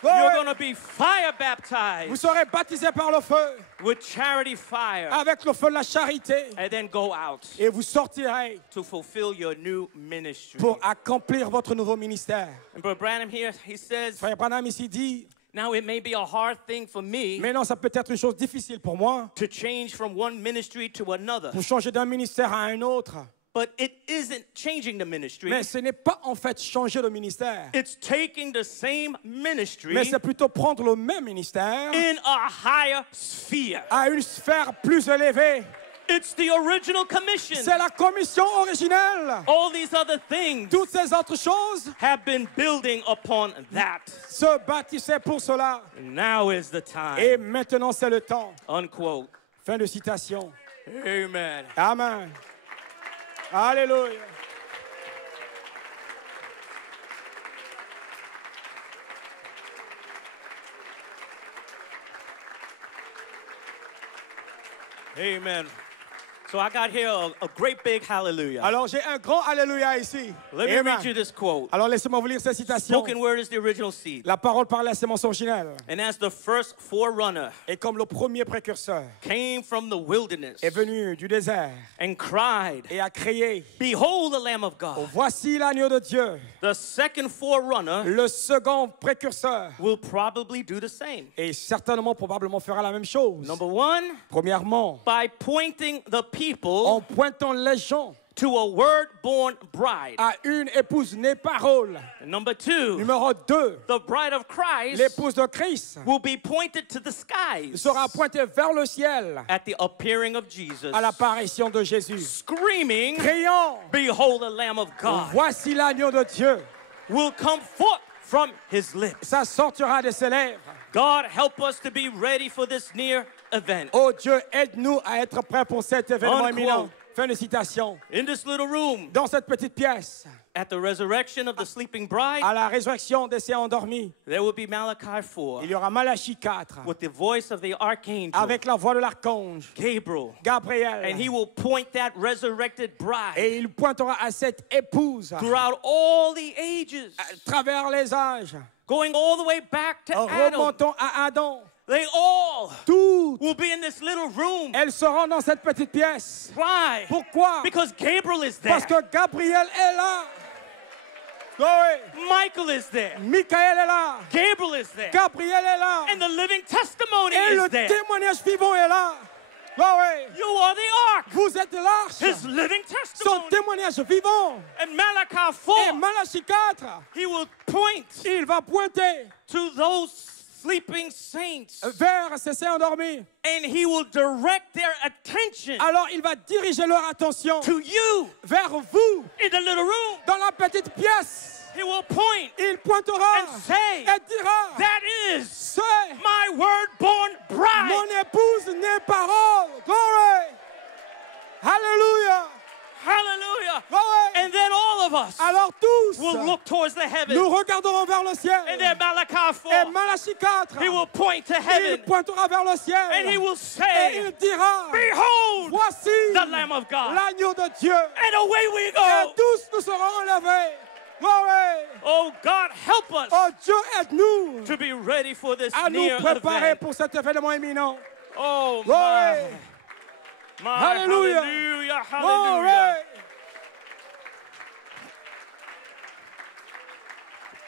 You're Glory. going to be fire Vous baptized serez baptisés par le feu, with charity fire avec le feu de la charité, and then go out et vous sortirez to fulfill your new ministry. pour accomplir votre nouveau ministère. And Brother Branham here, he says, Frère Branham ici dit, now it may be a hard thing for me mais non, ça peut être une chose difficile pour moi, to change from one ministry to another. pour changer d'un ministère à un autre. But it isn't changing the ministry. Mais ce n'est pas en fait changer le ministère, It's taking the same ministry mais c'est plutôt prendre le même ministère in a higher sphere. à une sphère plus élevée. It's the original commission. C'est la commission originelle. All these other things Toutes ces autres choses have been building upon that. se bâtissaient pour cela. Now is the time. Et maintenant, c'est le temps. Unquote. Fin de citation. Amen. Amen. Alléluia. Amen. So I got here a great big hallelujah. Alors, j'ai un grand Alléluia ici. Let me Amen. read you this quote. Alors, laissez-moi vous lire cette citation. Spoken word is the original seed. La parole par la sémence originelle. And as the first forerunner Et comme le premier précurseur came from the wilderness est venu du désert and cried, et a crié, behold the Lamb of God. voici l'agneau de Dieu. The second forerunner Le second précurseur. will probably do the same. Et certainement, probablement fera la même chose. Number one, Premièrement, by pointing the people en pointant les gens to a word-born bride. à une épouse née parole. And number 2, Numéro 2, the bride of Christ l'épouse de Christ will be pointed to the skies sera pointée vers le ciel at the appearing of Jesus, à l'apparition de Jésus. screaming, Criant, behold the Lamb of God, voici l'agneau de Dieu. will come forth from his lips. Ça sortira de ses lèvres. God, help us to be ready for this near event. Oh Dieu, aide-nous à être prêts pour cet événement Unquote. imminent. Fin de citation. In this little room, Dans cette petite pièce, at the resurrection of the sleeping bride, à la résurrection des saints endormis, there will be Malachi 4 il y aura Malachie 4 with the voice of the archangel avec la voix de l'archange Gabriel. Gabriel. And he will point that resurrected bride Et il pointera à cette épouse throughout all the ages, à travers les âges, going all the way back to Adam. remontant à Adam. They all Toutes, will be in this little room. elles seront dans cette petite pièce. Why? Pourquoi? Because Gabriel is there. Parce que Gabriel est là. Oui. Michael is there. Michael est là. Gabriel is there. Gabriel est là. And the living testimony Et is le there. témoignage vivant est là. Oui. You are the ark. Vous êtes l'arche. His living Son testimony. témoignage vivant. And Malachi Et 4, Malachie 4, he will point il va pointer to those sleeping saints. vers ces saints endormis. And he will direct their attention Alors il va diriger leur attention to you vers vous in the little room. dans la petite pièce. He will point Il pointera and say, et dira, that is c'est my word-born bride. mon épouse née parole. Glory. Hallelujah. Hallelujah. Glory. And then all of us Alors tous, will look towards the heavens. nous regarderons vers le ciel. And then Malachi 4, Et Malachie 4, he will point to il heaven. pointera vers le ciel. And he will Et say, il dira, behold voici the Lamb of God. l'agneau de Dieu. And away we Et go. tous nous serons enlevés. Glory. Oh God, help us Oh Dieu, aide-nous to be ready for this à nous near préparer event. pour cet événement imminent. Oh Glory. my Hallelujah. hallelujah, Glory. hallelujah.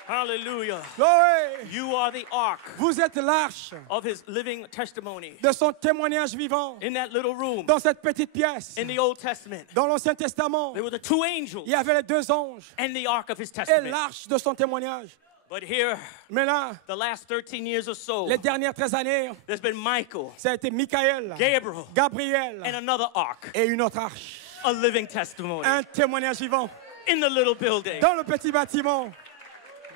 Hallelujah. Glory. You are the ark Vous êtes l'arche of his living testimony. de son témoignage vivant In that little room, dans cette petite pièce. in the Old Testament, Dans l'Ancien Testament, there were the two angels il y avait les deux anges and the ark of his et testament. l'arche de son témoignage. But here, Mais là, the last 13 years or so, les dernières 13 années, there's been Michael, ça a été Michael, Gabriel, Gabriel and another ark, et une autre arche. a living testimony Un témoignage vivant in the little building. dans le petit bâtiment.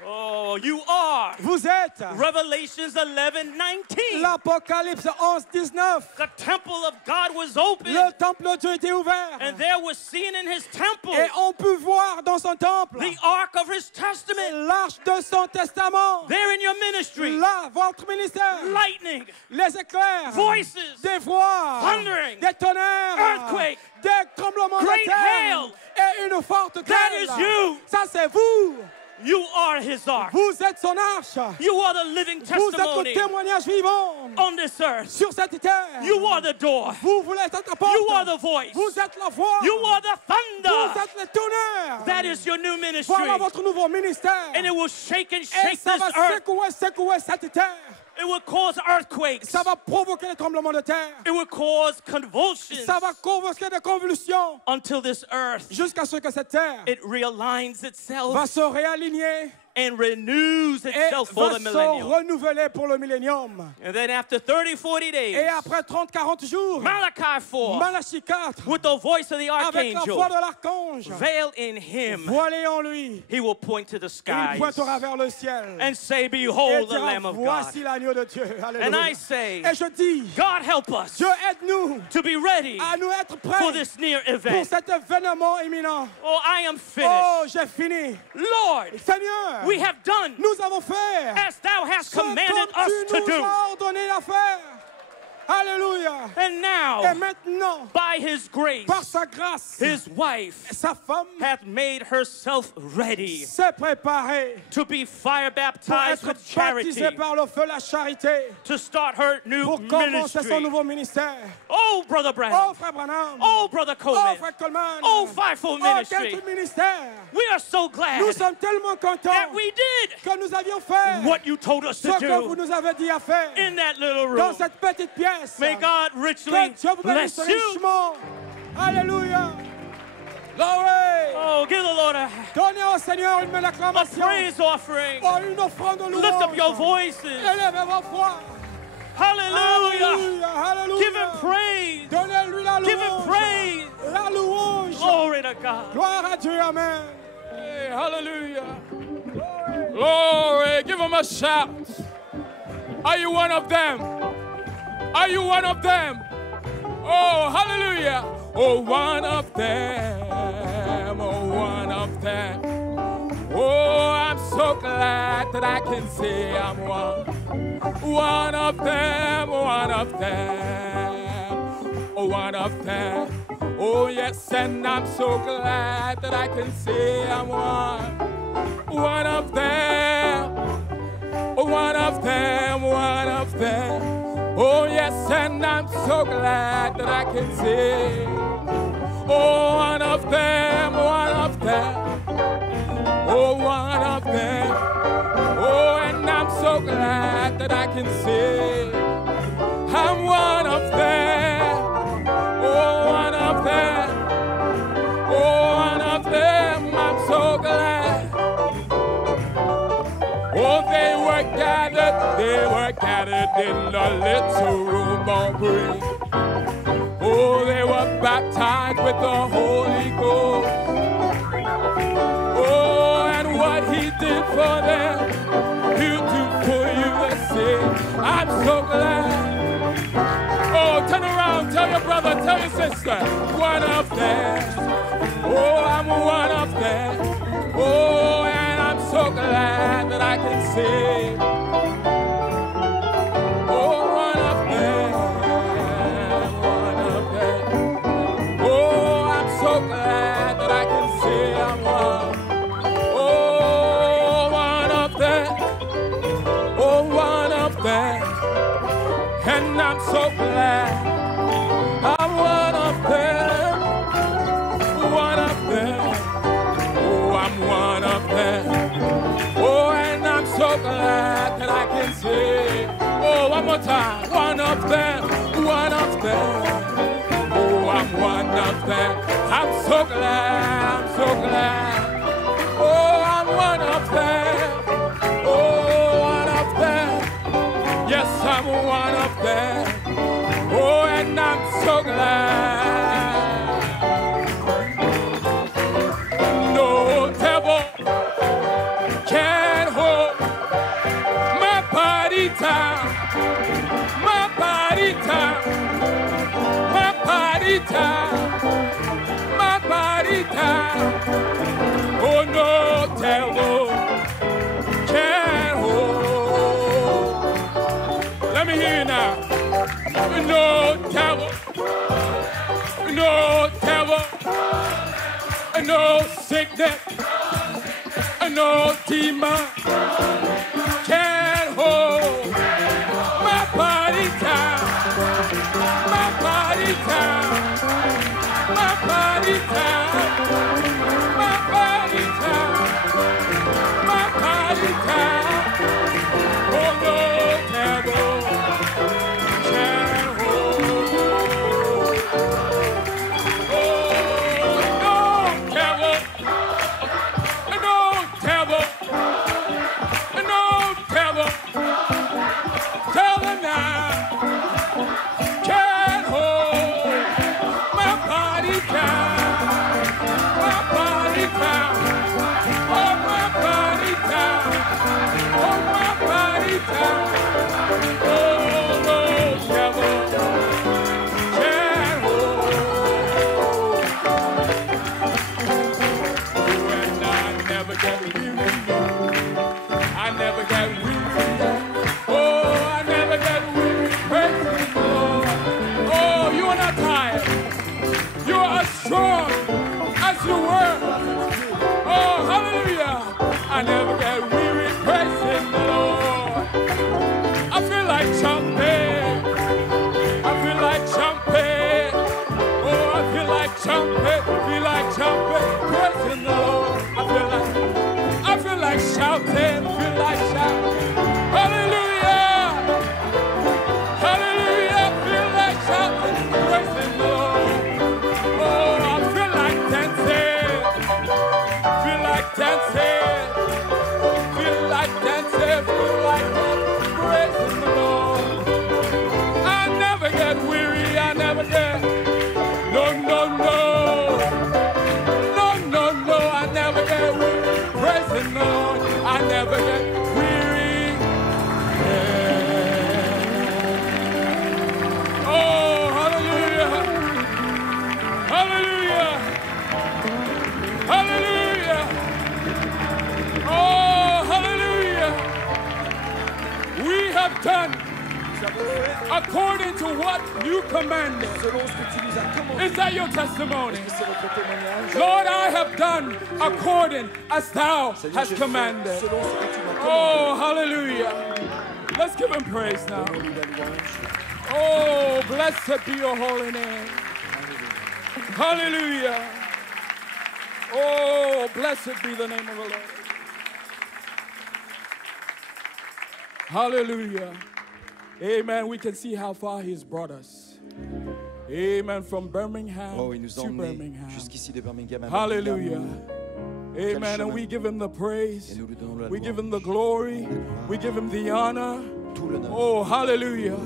Oh, you are Vous êtes Revelations 11:19. l'Apocalypse 11-19. The temple of God was open, Le temple de Dieu était ouvert. and there was seen in his temple Et on peut voir dans son temple the ark of his testament. l'arche de son testament. There in your ministry, Là, votre ministère, lightning, les éclairs, voices, des voix, thundering, des tonnerres, earthquake, des tremblements de great terre hail. et une forte That grêle. is you. Ça, c'est vous. You are his ark. Vous êtes son arche. You are the living Vous êtes le testimony témoignage vivant on this earth. sur cette terre. You are the door. Vous voulez être la porte. You are the voice. Vous êtes la voix. You are the Vous thunder. êtes le tonnerre. That is your new ministry. Voilà votre nouveau ministère. And it will shake and Et shake ça this va earth. secouer cette terre. It will cause earthquakes. Ça va provoquer des tremblements de terre. It will cause convulsions Ça va provoquer des convulsions until this earth, jusqu'à ce que cette terre it realigns itself va se réaligner and renews et itself for va the se millennium. renouveler pour le millénium. And then after 30, 40 Et days, après 30-40 jours, Malachi 4, Malachie 4, with the voice of the avec la voix archangel, de l'archange, veiled in him, voilé en lui, he will point to the il skies pointera vers le ciel and say, et behold the dira, Lamb of God. voici l'agneau de Dieu. And Alléluia. I say, Et je dis, God help us Dieu aide-nous to be ready à nous être for prêts this near pour event. cet événement imminent. Oh, I am Oh, finished. j'ai fini. Lord, Seigneur, we have done nous avons fait as thou hast ce que commanded us tu to nous do. as ordonné à faire. Alléluia. And Et now, maintenant, by his grace, par sa grâce, his wife sa femme hath made herself ready s'est préparée to be fire pour baptized être with charity, baptisée par le feu, la charité, to start her new pour commencer son ministry. nouveau ministère. Oh, Brother Oh, Branham. frère Branham. Oh, Brother Oh, Coleman. frère Coleman. Oh, fivefold Oh, ministry. quel ministère. We are so glad Nous sommes tellement contents that we did que nous avions fait what you told us ce to que vous do nous avez dit à faire in that little dans room. cette petite pièce. May God Que richly Dieu vous bénisse bless you. richement. Alléluia. Glory. Oh, give the Lord a Donnez au Seigneur une belle acclamation. praise offering. Oh, une offrande de louange. Lift up your voices. Élevez vos voix. Hallelujah. Alléluia, alléluia. Give him praise. Donnez-lui la louange. Give him praise. La louange. Glory to God. Gloire à Dieu, amen. Hey, hallelujah. Glory. Give him a shout. Are you one of them? Are you one of them? Oh, hallelujah. Oh, one of them. Oh, one of them. Oh, I'm so glad that I can say I'm one. One of them, one of them. Oh, one of them. Oh, yes, and I'm so glad that I can say I'm one. One of them. Oh, one of them, one of them. Oh, yes, and I'm so glad that I can say, oh, one of them, one of them. Oh, one of them. Oh, and I'm so glad that I can say, I'm one of them. Oh, one of them. Oh, one of them. I'm so glad. Oh, they were gathered in a little room on green. Oh, they were baptized with the Holy Ghost. Oh, and what he did for them, he'll do for you the same. I'm so glad. Oh, turn around, tell your brother, tell your sister, one of them. Oh, I'm one of them. Oh, and I'm so glad that I can say, oh, one of them, one of them. Oh, I'm so glad that I can say I'm one. Oh, one of them. Oh, one of them. And I'm so glad I'm one of them. One of them. Oh, I'm one of them. Oh, and I'm so glad that I can say, oh, one more time. One of them. One of them. Oh, I'm one of them. I'm so glad. I'm so glad. Oh, I'm one of them. Oh, one of them. Yes, I'm one of them. Oh, and I'm so glad. No devil can hold my body down. My body down. My body down. My body down. Oh, no devil can hold. Let me hear you now. No devil, no devil, no sickness, no demon can hold my body down, my body down, my body down, my body down, my body down. Oh, no devil can hold. Oh, no devil, no devil, no devil. Tell them now, can't hold my body down, my body down, oh, my body down, oh, my body down. Oh, no devil can hold. And I never get weary. I never get weary. Oh, I never get weary. Praise the Lord. Oh, you are not tired. You are as strong as you were. Oh, hallelujah. I never get weary. Praising the Lord. I feel like jumping. I feel like jumping. Oh, I feel like jumping. Feel like jumping. Praising the Lord. I feel like shouting. Feel like shouting. Hallelujah. Hallelujah. Feel like shouting. Praising the Lord. Oh, I feel like dancing. never get weary. Oh, hallelujah. Hallelujah. Hallelujah. Oh, hallelujah. We have done according to what you commanded. Selon ce que tu nous as commandé. Is that your testimony? C'est votre témoignage. Lord, I have done according as thou Seigneur, hast j'ai fait commanded. selon ce que tu m'as commandé. Oh, hallelujah. Let's give him praise now. Donne-lui la louange. Oh, blessed be your holy name. Hallelujah. Oh, blessed be the name of the Lord. Hallelujah. Amen. We can see how far he's brought us. Amen. From Birmingham Oh, il nous a to emmenés Birmingham. jusqu'ici de Birmingham à Hallelujah. Quel Amen. And chemin. we give him the praise. Et nous lui donnons la We give him louange. the glory. We give him the honor. Tout l'honneur. Oh, hallelujah.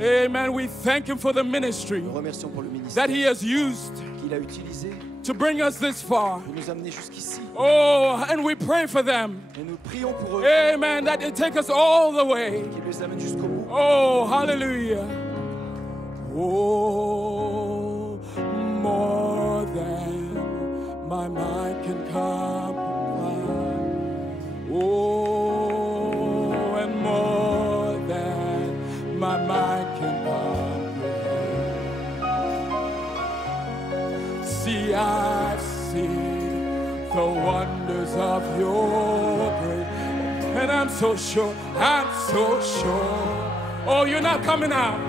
Amen. We thank him for the ministry Nous remercions pour le ministère that he has used qu'il a utilisé to bring us this far. pour nous amener jusqu'ici. Oh, and we pray for them. Et nous prions pour eux Amen. That they take us all the way. qu'il les amène jusqu'au bout. Oh, hallelujah. Oh, more than my mind can comprehend. Oh, and more than my mind can comprehend. See, I've seen the wonders of your grace. And I'm so sure. Oh, you're not coming out.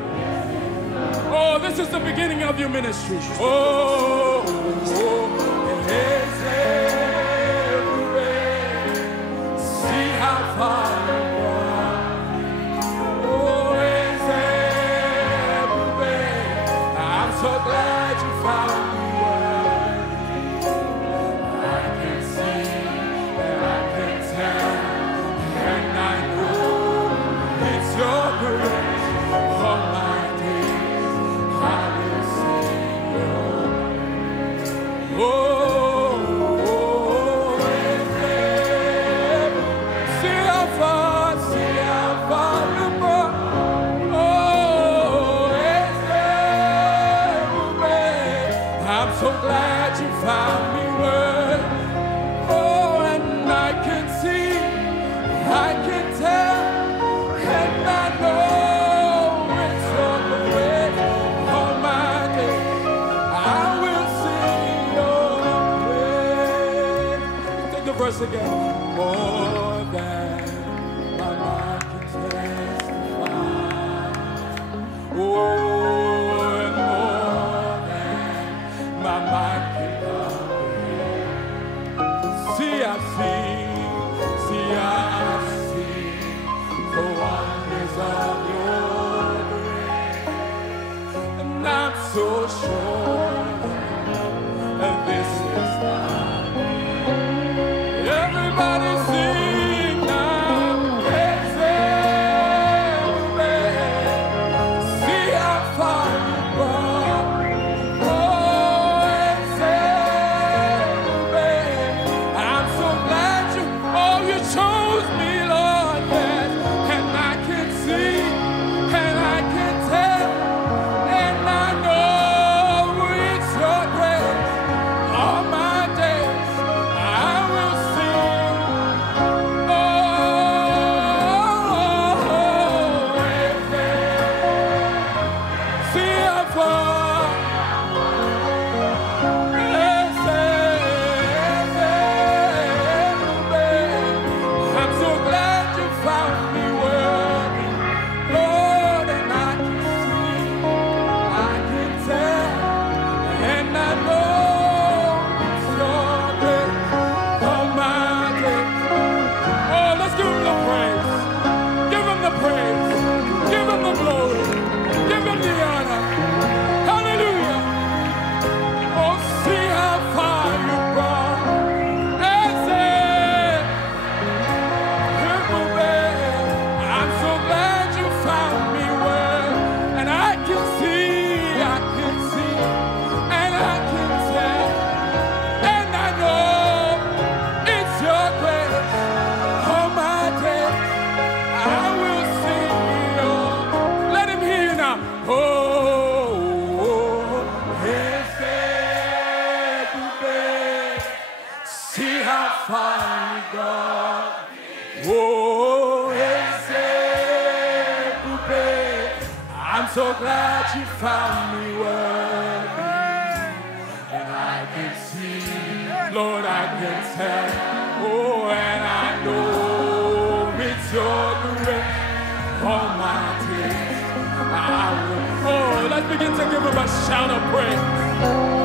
Oh, this is the beginning of your ministry. Oh, it's everywhere. See how far you are. Oh, it's everywhere. I'm so glad you found me worthy. I can see and I can tell. And I know it's your grace. All my days I will sing your praise. Oh, it's there. See how far you brought. Oh, it's there. I'm so glad you found me worthy. Oh, and I can see. I can tell, and I know it's on the way. All my days, I will sing your praise. Take the verse again. More than my mind can testify. Oh, and more than my mind can comprehend. See, I've seen. I've seen the wonders of your grace, and I'm so sure that this is not. Everybody sing. so glad you found me worthy. And I can see, Lord, I can tell. Oh, and I know it's your grace. All my days I will. Oh, let's begin to give him a shout of praise.